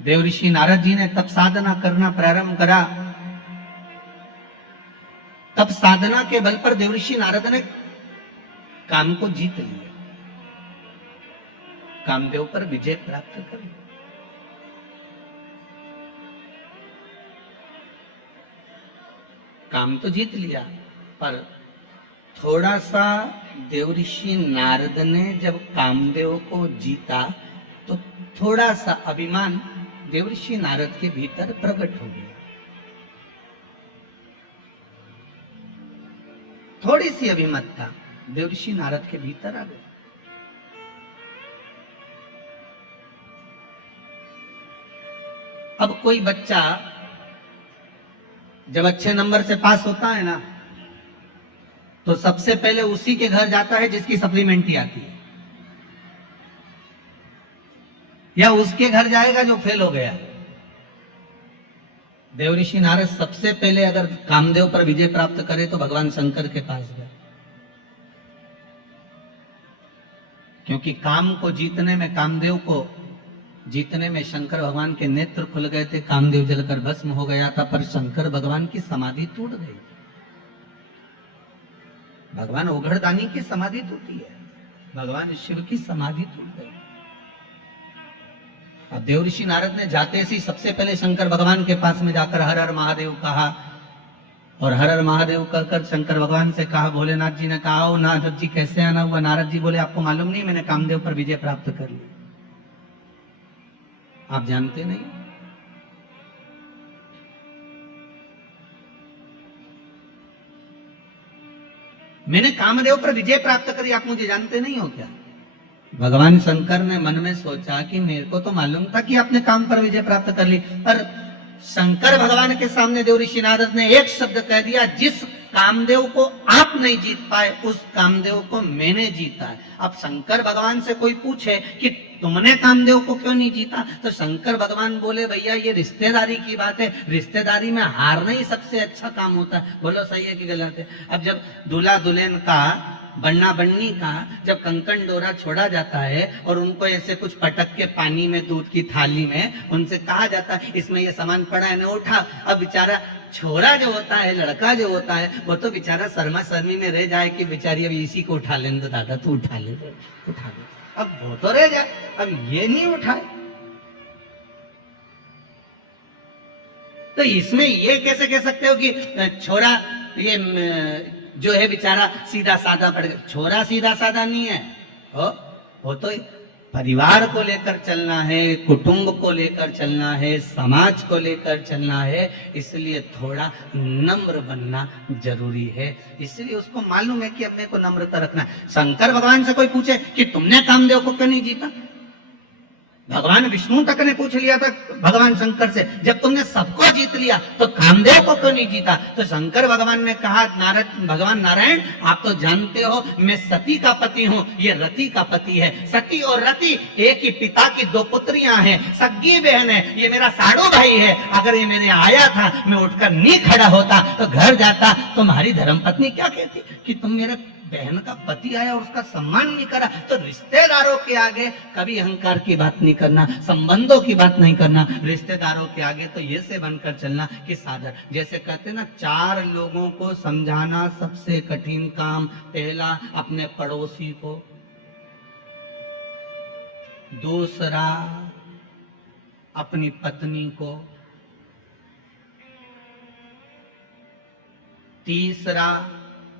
देवऋषि नारद जी ने तप साधना करना प्रारंभ करा, तप साधना के बल पर देवऋषि नारद ने काम को जीत लिया, कामदेव पर विजय प्राप्त कर लिया। काम तो जीत लिया, पर थोड़ा सा देवऋषि नारद ने जब कामदेव को जीता तो थोड़ा सा अभिमान देवऋषि नारद के भीतर प्रकट हो गया। थोड़ी सी अभिमतता देवऋषि नारद के भीतर आ गई। अब कोई बच्चा जब अच्छे नंबर से पास होता है ना, तो सबसे पहले उसी के घर जाता है जिसकी सप्लीमेंट्री आती है, या उसके घर जाएगा जो फेल हो गया। देवऋषि नारद सबसे पहले अगर कामदेव पर विजय प्राप्त करे तो भगवान शंकर के पास गए, क्योंकि काम को जीतने में, कामदेव को जीतने में शंकर भगवान के नेत्र खुल गए थे। कामदेव जलकर भस्म हो गया था, पर शंकर भगवान की समाधि टूट गई। भगवान ओघड़दानी की समाधि टूटी है, भगवान शिव की समाधि टूट गई। अब देवऋषि नारद ने जाते ही सबसे पहले शंकर भगवान के पास में जाकर हर हर महादेव कहा, और हर हर महादेव कहकर शंकर भगवान से कहा। भोलेनाथ जी ने कहा, ओ नारद जी कैसे आना हुआ? नारद जी बोले, आपको मालूम नहीं, मैंने कामदेव पर विजय प्राप्त कर ली। आप जानते नहीं? मैंने कामदेव पर विजय प्राप्त करी, आप मुझे जानते नहीं हो क्या? भगवान शंकर ने मन में सोचा कि मेरे को तो मालूम था कि आपने काम पर विजय प्राप्त कर ली, पर शंकर भगवान के सामने देवऋषि नारद ने एक शब्द कह दिया, जिस कामदेव को आप नहीं जीत पाए उस कामदेव को मैंने जीता है। अब शंकर भगवान से कोई पूछे कि तुमने कामदेव को क्यों नहीं जीता, तो शंकर भगवान बोले, भैया ये रिश्तेदारी की बात है, रिश्तेदारी में हारना ही सबसे अच्छा काम होता है। बोलो सही है कि गलत है? अब जब दूल्हा दुल्हन का, बन्ना बन्नी का जब कंकन डोरा छोड़ा जाता है और उनको ऐसे कुछ पटक के पानी में, दूध की थाली में उनसे कहा जाता है इसमें ये सामान पड़ा है ना, उठा। अब बेचारा छोरा जो होता है, लड़का जो होता है, वो तो बेचारा शर्मा शर्मी में रह जाए कि बेचारी अब इसी को उठा लेने, तो दादा तू उठा ले, उठा ले। अब वो तो रह जाए, अब ये नहीं उठाए, तो इसमें ये कैसे कह सकते हो कि छोरा ये जो है बेचारा सीधा साधा पड़ गया? छोरा सीधा साधा नहीं है, वो तो परिवार को लेकर चलना है, कुटुंब को लेकर चलना है, समाज को लेकर चलना है, इसलिए थोड़ा नम्र बनना जरूरी है। इसलिए उसको मालूम है कि अपने को नम्रता रखना है। शंकर भगवान से कोई पूछे कि तुमने कामदेव को क्यों नहीं जीता, भगवान विष्णु तक ने पूछ लिया था भगवान शंकर से, जब तुमने सबको जीत लिया तो कामदेव को क्यों नहीं जीता। तो शंकर भगवान ने कहा, भगवान नारायण आप तो जानते हो मैं सती का पति हूँ, ये रति का पति है। सती और रति एक ही पिता की दो पुत्रियां हैं, सगी बहन है, ये मेरा साड़ू भाई है। अगर ये मेरे आया था, मैं उठकर नहीं खड़ा होता तो घर जाता, तुम्हारी धर्मपत्नी क्या कहती कि तुम मेरे बहन का पति आया और उसका सम्मान नहीं करा। तो रिश्तेदारों के आगे कभी अहंकार की बात नहीं करना, संबंधों की बात नहीं करना, रिश्तेदारों के आगे तो ये से बनकर चलना कि सादर। जैसे कहते ना, 4 लोगों को समझाना सबसे कठिन काम। पहला अपने पड़ोसी को, दूसरा अपनी पत्नी को, तीसरा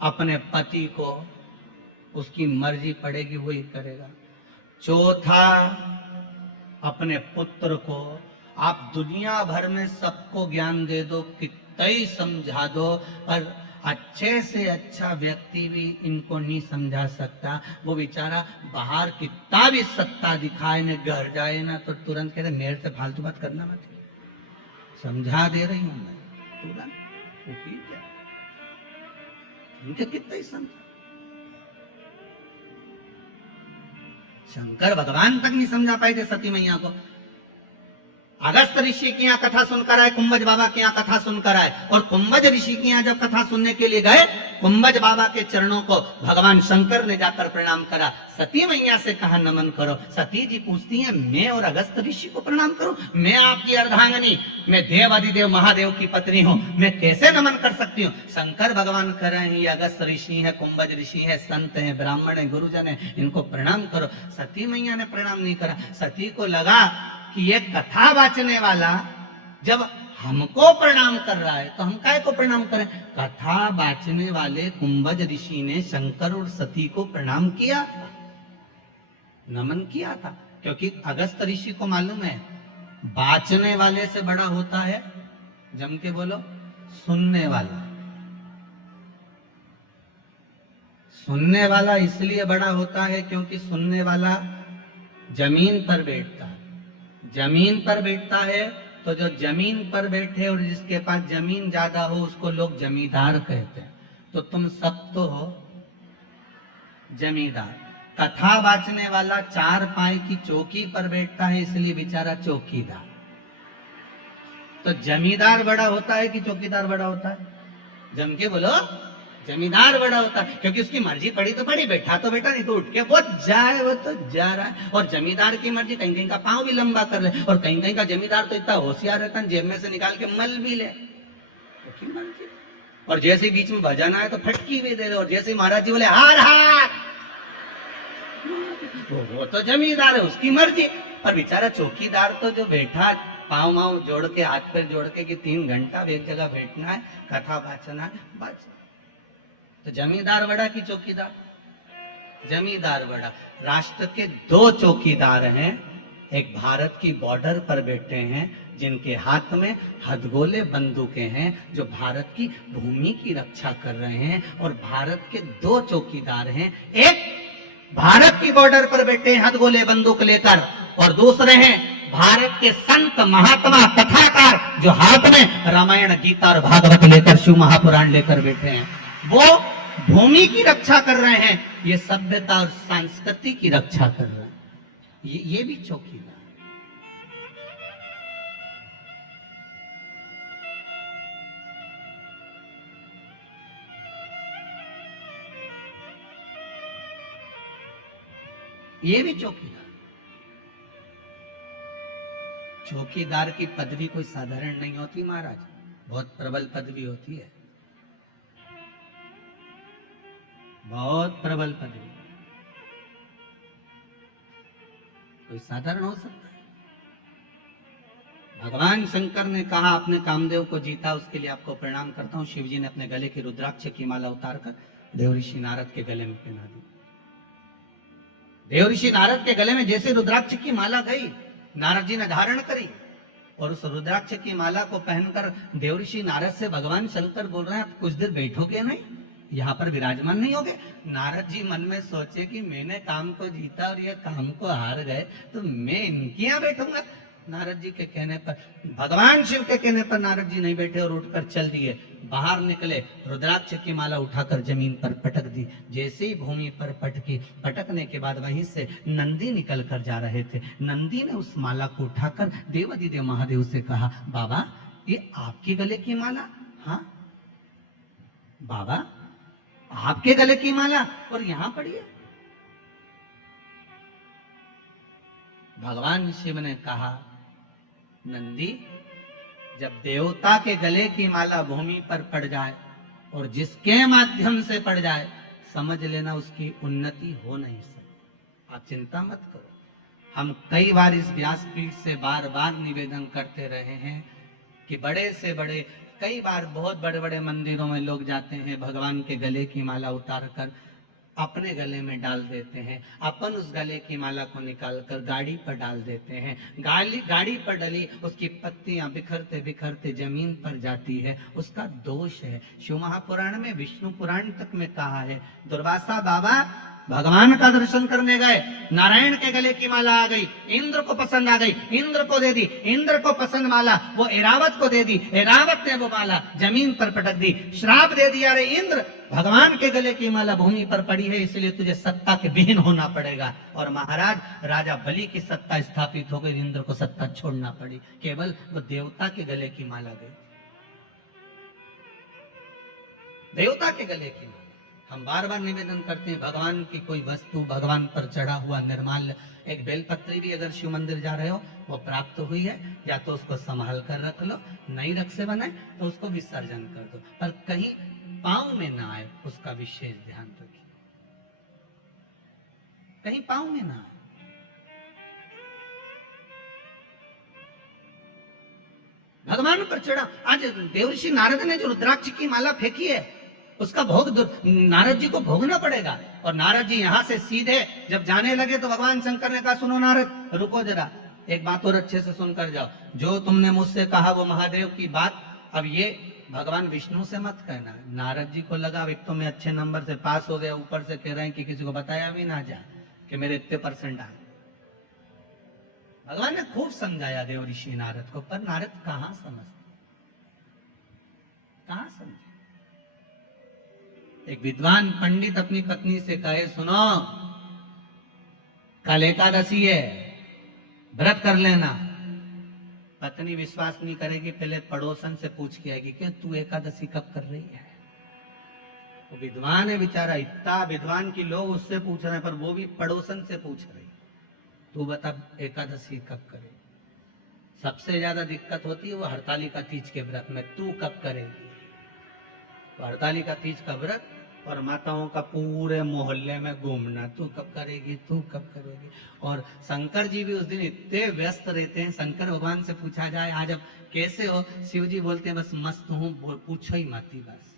अपने पति को, उसकी मर्जी पड़ेगी वही करेगा। चौथा अपने पुत्र को। आप दुनिया भर में सबको ज्ञान दे दो, कितना ही समझा दो, पर अच्छे से अच्छा व्यक्ति भी इनको नहीं समझा सकता। वो बेचारा बाहर कितना भी सत्ता दिखाए न, घर जाए ना तो तुरंत कहते मेरे से फालतू बात करना मत, समझा दे रही हूं मैं, तुरंत इनके कितना ही समझा। शंकर भगवान तक नहीं समझा पाए थे सती मैया को। अगस्त ऋषि की यहाँ कथा सुनकर आए, कुंभज बाबा की यहाँ कथा सुनकर आए, और कुंभज ऋषि की यहाँ जब कथा सुनने के लिए गए, कुंभज बाबा के चरणों को भगवान शंकर ने जाकर प्रणाम करा। सती मैया से कहा नमन करो। सती जी पूछती हैं, मैं और अगस्त ऋषि को प्रणाम करूं? मैं आपकी अर्धांगिनी, मैं देवादिदेव महादेव की पत्नी हूं, मैं कैसे नमन कर सकती हूँ? शंकर भगवान कर रहे हैं, ये अगस्त ऋषि है, कुंभज ऋषि है, संत है, ब्राह्मण है, गुरुजन है, इनको प्रणाम करो। सती मैया ने प्रणाम नहीं करा। सती को लगा कि ये कथा वाचने वाला जब हमको प्रणाम कर रहा है तो हम काय को प्रणाम करें। कथा वाचने वाले कुंभज ऋषि ने शंकर और सती को प्रणाम किया था, नमन किया था, क्योंकि अगस्त ऋषि को मालूम है वाचने वाले से बड़ा होता है, जम के बोलो, सुनने वाला। सुनने वाला इसलिए बड़ा होता है क्योंकि सुनने वाला जमीन पर बैठता है। जमीन पर बैठता है तो जो जमीन पर बैठे और जिसके पास जमीन ज्यादा हो उसको लोग जमींदार कहते हैं। तो तुम सब तो हो जमींदार। कथा वाचने वाला 4 पाए की चौकी पर बैठता है, इसलिए बेचारा चौकीदार। तो जमींदार बड़ा होता है कि चौकीदार बड़ा होता है? जम के बोलो, जमींदार बड़ा होता है, क्योंकि उसकी मर्जी पड़ी तो पड़ी, बैठा तो बैठा, नहीं तो उठ के वो जाए, वो तो जा रहा है। और जमींदार की मर्जी कहीं कहीं का पांव भी लंबा कर ले, और कहीं कहीं का जमींदार तो इतना होशियार रहता है जेब में से निकाल के मल भी ले, उसकी मर्जी। और जैसे बीच में भजन आए तो फटकी भी दे दे, और जैसे महाराज जी बोले हार हार, वो तो जमींदार है, उसकी मर्जी। पर बेचारा चौकीदार तो जो बैठा पाँव माँव जोड़ के, हाथ पैर जोड़ के कि 3 घंटा एक जगह बैठना है, कथा वाचना है, बस। तो जमींदार बड़ा कि चौकीदार? जमींदार बड़ा। राष्ट्र के 2 चौकीदार हैं। एक भारत की बॉर्डर पर बैठे हैं, जिनके हाथ में हथगोले बंदूकें हैं, जो भारत की भूमि की रक्षा कर रहे हैं। और भारत के 2 चौकीदार हैं, एक भारत की बॉर्डर पर बैठे हैं हथगोले बंदूक लेकर, और दूसरे हैं भारत के संत महात्मा कथाकार, जो हाथ में रामायण, गीता और भागवत लेकर, शिव महापुराण लेकर बैठे हैं। वो भूमि की रक्षा कर रहे हैं, ये सभ्यता और संस्कृति की रक्षा कर रहे हैं। ये भी चौकीदार। ये भी चौकीदार। चौकीदार की पदवी कोई साधारण नहीं होती महाराज, बहुत प्रबल पदवी होती है, बहुत प्रबल पदवी। कोई साधारण हो सकता है? भगवान शंकर ने कहा अपने कामदेव को जीता, उसके लिए आपको प्रणाम करता हूं। शिव जी ने अपने गले की रुद्राक्ष की माला उतारकर देव ऋषि नारद के गले में पहना दी। देवऋषि नारद के गले में जैसे रुद्राक्ष की माला गई, नारद जी ने धारण करी, और उस रुद्राक्ष की माला को पहनकर देवऋषि नारद से भगवान शंकर बोल रहे हैं, आप कुछ देर बैठोगे नहीं, यहाँ पर विराजमान नहीं होगे। नारद जी मन में सोचे कि मैंने काम को जीता और ये काम को हार गए, तो मैं इनके यहाँ बैठूंगा। नारद जी के कहने पर, भगवान शिव के कहने पर नारद जी नहीं बैठे और उठकर चल दिए। बाहर निकले, रुद्राक्ष की माला उठाकर जमीन पर पटक दी। जैसे ही भूमि पर पटकी, पटकने के बाद वहीं से नंदी निकल कर जा रहे थे। नंदी ने उस माला को उठाकर देवाधिदेव महादेव से कहा, बाबा ये आपके गले की माला? हाँ बाबा आपके गले की माला, और यहां पड़ी है। भगवान शिव ने कहा, नंदी जब देवता के गले की माला भूमि पर पड़ जाए और जिसके माध्यम से पड़ जाए, समझ लेना उसकी उन्नति हो नहीं सकती। आप चिंता मत करो। हम कई बार इस व्यासपीठ से बार बार निवेदन करते रहे हैं कि बड़े से बड़े, कई बार बहुत बड़े बड़े मंदिरों में लोग जाते हैं, भगवान के गले की माला उतार कर अपने गले में डाल देते हैं। अपन उस गले की माला को निकालकर गाड़ी पर डाल देते हैं। गाड़ी पर डली उसकी पत्तियां बिखरते बिखरते जमीन पर जाती है, उसका दोष है। शिव महापुराण में, विष्णु पुराण तक में कहा है, दुर्वासा बाबा भगवान का दर्शन करने गए, नारायण के गले की माला आ गई, इंद्र को पसंद आ गई, इंद्र को दे दी, इंद्र को पसंद माला वो एरावत को दे दी, एरावत ने वो माला जमीन पर पटक दी, श्राप दे दिया, अरे इंद्र भगवान के गले की माला भूमि पर पड़ी है, इसलिए तुझे सत्ता के विहीन होना पड़ेगा। और महाराज राजा बलि की सत्ता स्थापित हो गई, इंद्र को सत्ता छोड़ना पड़ी, केवल वो देवता के गले की माला गई, देवता के गले की माला। हम बार बार निवेदन करते हैं, भगवान की कोई वस्तु, भगवान पर चढ़ा हुआ निर्माल्य, एक बेलपत्री भी अगर शिव मंदिर जा रहे हो वो प्राप्त हुई है, या तो उसको संभाल कर रख लो, नहीं रख से बनाए तो उसको विसर्जन कर दो, पर कहीं पांव में ना आए उसका विशेष ध्यान रखिए, कहीं पांव में ना आए। भगवान पर चढ़ा, आज देवर्षि नारद ने जो रुद्राक्ष की माला फेंकी है उसका भोग नारद जी को भोगना पड़ेगा। और नारद जी यहां से सीधे जब जाने लगे तो भगवान शंकर ने कहा, सुनो नारद, रुको जरा, एक बात और अच्छे से सुनकर जाओ, जो तुमने मुझसे कहा वो महादेव की बात अब ये भगवान विष्णु से मत कहना। नारद जी को लगा एक तो मैं अच्छे नंबर से पास हो गया, ऊपर से कह रहे हैं कि किसी को बताया भी ना जा कि मेरे इतने परसेंट आ। भगवान ने खूब समझाया देवऋषि नारद को, पर नारद कहां समझते, कहां समझे। एक विद्वान पंडित अपनी पत्नी से कहे, सुनो कल एकादशी है, व्रत कर लेना। पत्नी विश्वास नहीं करेगी, पहले पड़ोसन से पूछ के आएगी कि तू एकादशी कब कर रही है। वो विद्वान है बेचारा, इतना विद्वान की लोग उससे पूछ रहे हैं, पर वो भी पड़ोसन से पूछ रही, तू बता एकादशी कब करे। सबसे ज्यादा दिक्कत होती है वो हरतालिका तीज के व्रत में, तू कब करेगी। तो हरतालिका तीज का व्रत और माताओं का पूरे मोहल्ले में घूमना, तू कब करेगी, तू कब करेगी। और शंकर जी भी उस दिन इतने व्यस्त रहते हैं, शंकर भगवान से पूछा जाए आज अब कैसे हो, शिव जी बोलते हैं बस मस्त हूँ, पूछो ही माती बस।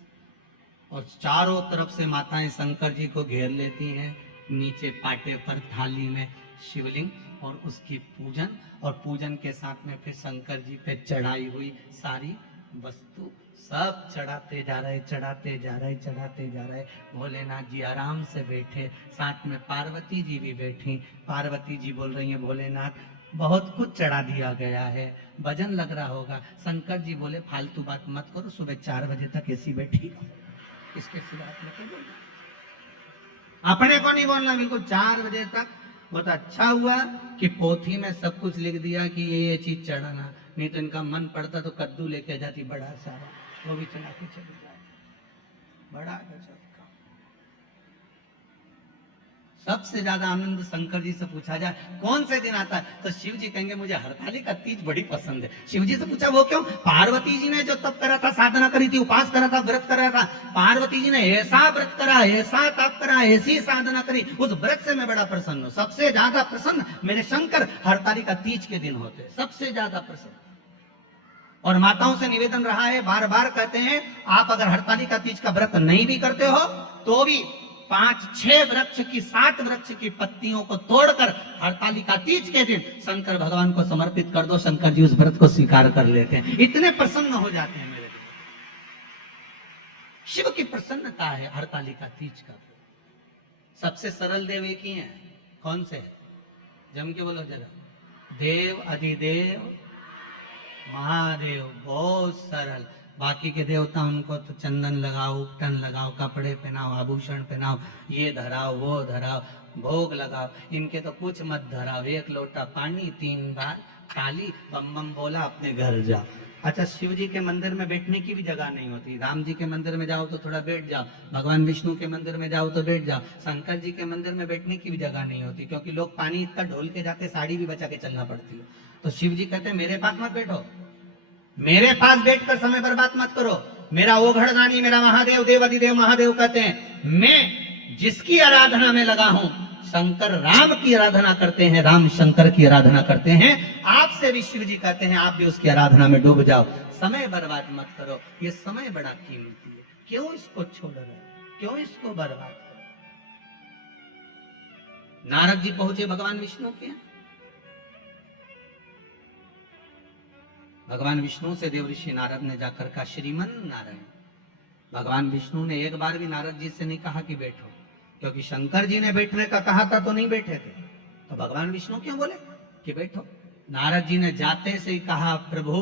और चारों तरफ से माताएं शंकर जी को घेर लेती हैं, नीचे पाटे पर थाली में शिवलिंग और उसकी पूजन, और पूजन के साथ में फिर शंकर जी पे चढ़ाई हुई सारी वस्तु सब चढ़ाते जा रहे, चढ़ाते जा रहे, चढ़ाते जा रहे। भोलेनाथ जी आराम से बैठे, साथ में पार्वती जी भी बैठी। पार्वती जी बोल रही हैं, भोलेनाथ बहुत कुछ चढ़ा दिया गया है, भजन लग रहा होगा। शंकर जी बोले फालतू बात मत करो, सुबह 4 बजे तक ऐसी बैठी रहो, इसके सिवा आपने बोलना, अपने को नहीं बोलना, बिल्कुल 4 बजे तक। बहुत अच्छा हुआ कि पोथी में सब कुछ लिख दिया कि ये चीज चढ़ाना, नहीं तो इनका मन पड़ता तो कद्दू लेके जाती बड़ा सारा, वो भी चढ़ा के चली जाती, बड़ा गजब का। सबसे ज्यादा आनंद शंकर जी से पूछा जाए कौन से दिन आता है, तो शिव जी कहेंगे मुझे हरतालिका तीज बड़ी पसंद है। शिव जी से पूछा वो क्यों, पार्वती जी ने जो तप करा था, साधना करी थी, उपास करा था, व्रत करा था, पार्वती जी ने ऐसा व्रत करा, ऐसा तप करा, ऐसी साधना करी, उस व्रत से मैं बड़ा प्रसन्न हूं। सबसे ज्यादा प्रसन्न मेरे शंकर हरतालिका तीज के दिन होते, सबसे ज्यादा प्रसन्न। और माताओं से निवेदन रहा है, बार बार कहते हैं, आप अगर हरतालिका तीज का व्रत नहीं भी करते हो तो भी 5-6 वृक्ष की 7 वृक्ष की पत्तियों को तोड़कर हरतालिका तीज के दिन शंकर भगवान को समर्पित कर दो, शंकर जी उस व्रत को स्वीकार कर लेते हैं, इतने प्रसन्न हो जाते हैं मेरे देव। शिव की प्रसन्नता है हरतालिका तीज का। सबसे सरल देव एक ही है, कौन से है? जम के बोलो जरा। देव अधिदेव महादेव, बहुत सरल। बाकी के देवता उनको तो चंदन लगाओ, उपटन लगाओ, कपड़े पहनाओ, आभूषण पहनाओ, ये धराओ वो धराओ, भोग लगाओ। इनके तो कुछ मत धराओ, 1 लोटा पानी 3 बार ताली बम बम बोला, अपने घर जाओ। अच्छा, शिव जी के मंदिर में बैठने की भी जगह नहीं होती। राम जी के मंदिर में जाओ तो थोड़ा बैठ जाओ, भगवान विष्णु के मंदिर में जाओ तो बैठ जाओ, शंकर जी के मंदिर में बैठने की भी जगह नहीं होती, क्योंकि लोग पानी इतना ढोल के जाते, साड़ी भी बचा के चलना पड़ती है। तो शिव जी कहते हैं मेरे पास मत बैठो, मेरे पास बैठकर समय बर्बाद मत करो। मेरा ओघड़दानी, मेरा महादेव, देवाधिदेव महादेव कहते हैं मैं जिसकी आराधना में लगा हूं, शंकर राम की आराधना करते हैं, राम शंकर की आराधना करते हैं। आपसे भी शिव जी कहते हैं आप भी उसकी आराधना में डूब जाओ, समय बर्बाद मत करो, ये समय बड़ा कीमती है, क्यों इसको छोड़ रहे हो, क्यों इसको बर्बाद करो। नारद जी पहुंचे भगवान विष्णु के यहाँ। भगवान विष्णु से देव ऋषि नारद ने जाकर कहा श्रीमन नारायण। भगवान विष्णु ने एक बार भी नारद जी से नहीं कहा कि बैठो, क्योंकि शंकर जी ने बैठने का कहा था तो नहीं बैठे थे, तो भगवान विष्णु क्यों बोले कि बैठो। नारद जी ने जाते से ही कहा प्रभु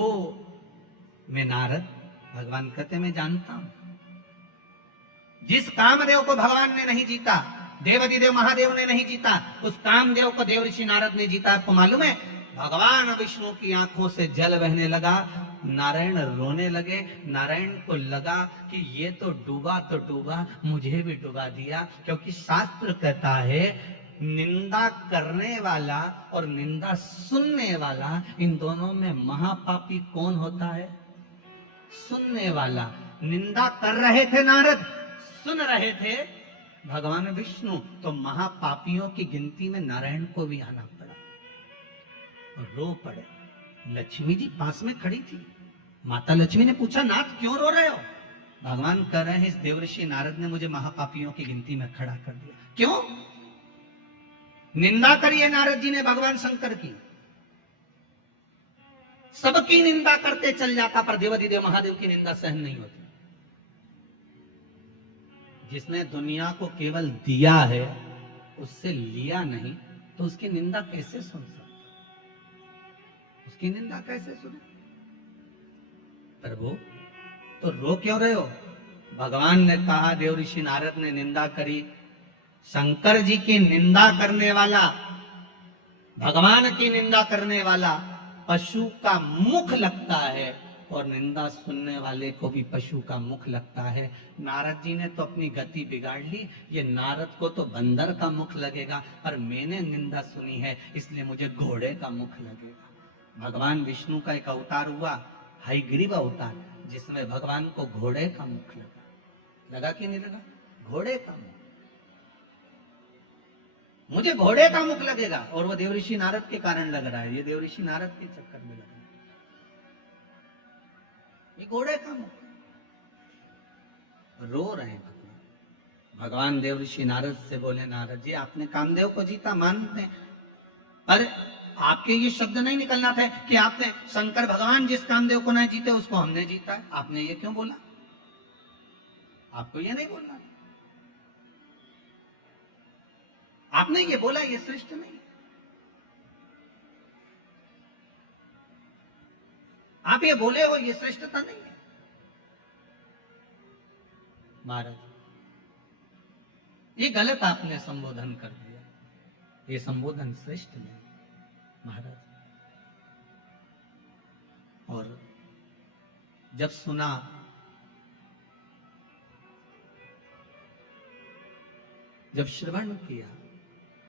मैं नारद। भगवान कहते मैं जानता हूं, जिस कामदेव को भगवान ने नहीं जीता, देवाधिदेव महादेव ने नहीं जीता, उस कामदेव को देव ऋषि नारद ने जीता। आपको मालूम है, भगवान विष्णु की आंखों से जल बहने लगा, नारायण रोने लगे। नारायण को लगा कि ये तो डूबा, मुझे भी डुबा दिया, क्योंकि शास्त्र कहता है निंदा करने वाला और निंदा सुनने वाला, इन दोनों में महापापी कौन होता है? सुनने वाला। निंदा कर रहे थे नारद, सुन रहे थे भगवान विष्णु, तो महापापियों की गिनती में नारायण को भी आना पड़ा और रो पड़े। लक्ष्मी जी पास में खड़ी थी। माता लक्ष्मी ने पूछा नाथ क्यों रो रहे हो? भगवान कह रहे हैं इस देवर्षि नारद ने मुझे महापापियों की गिनती में खड़ा कर दिया। क्यों? निंदा करिए नारद जी ने भगवान शंकर की, सबकी निंदा करते चल जाता, पर देवाधिदेव महादेव की निंदा सहन नहीं होती। जिसने दुनिया को केवल दिया है, उससे लिया नहीं, तो उसकी निंदा कैसे सुन सकता? उसकी निंदा कैसे सुने? प्रभु तो रो क्यों रहे हो? भगवान ने कहा, देव ऋषि नारद ने निंदा करी। शंकर जी की निंदा करने वाला, भगवान की निंदा करने वाला पशु का मुख लगता है, और निंदा सुनने वाले को भी पशु का मुख लगता है। नारद जी ने तो अपनी गति बिगाड़ ली, ये नारद को तो बंदर का मुख लगेगा, पर मैंने निंदा सुनी है इसलिए मुझे घोड़े का मुख लगेगा। भगवान विष्णु का एक अवतार हुआ, हयग्रीव अवतार, जिसमें भगवान को घोड़े का मुख लगा कि नहीं लगा? घोड़े का मुख, मुझे घोड़े का मुख लगेगा, और वो देवऋषि नारद के कारण लग रहा है। ये देवऋषि नारद के चक्कर में लग रहा है, ये घोड़े का मुख। रो रहे हैं भगवान। भगवान देवऋषि नारद से बोले, नारद जी आपने कामदेव को जीता मानते हैं, पर आपके ये शब्द नहीं निकलना था कि आपने शंकर भगवान जिस कामदेव को नहीं जीते उसको हमने जीता है। आपने ये क्यों बोला? आपको ये नहीं बोलना, आपने ये बोला, ये श्रेष्ठ नहीं। आप ये बोले हो, ये श्रेष्ठता नहीं है। महाराज ये गलत आपने संबोधन कर दिया, ये संबोधन श्रेष्ठ नहीं महाराज। और जब सुना, जब श्रवण किया,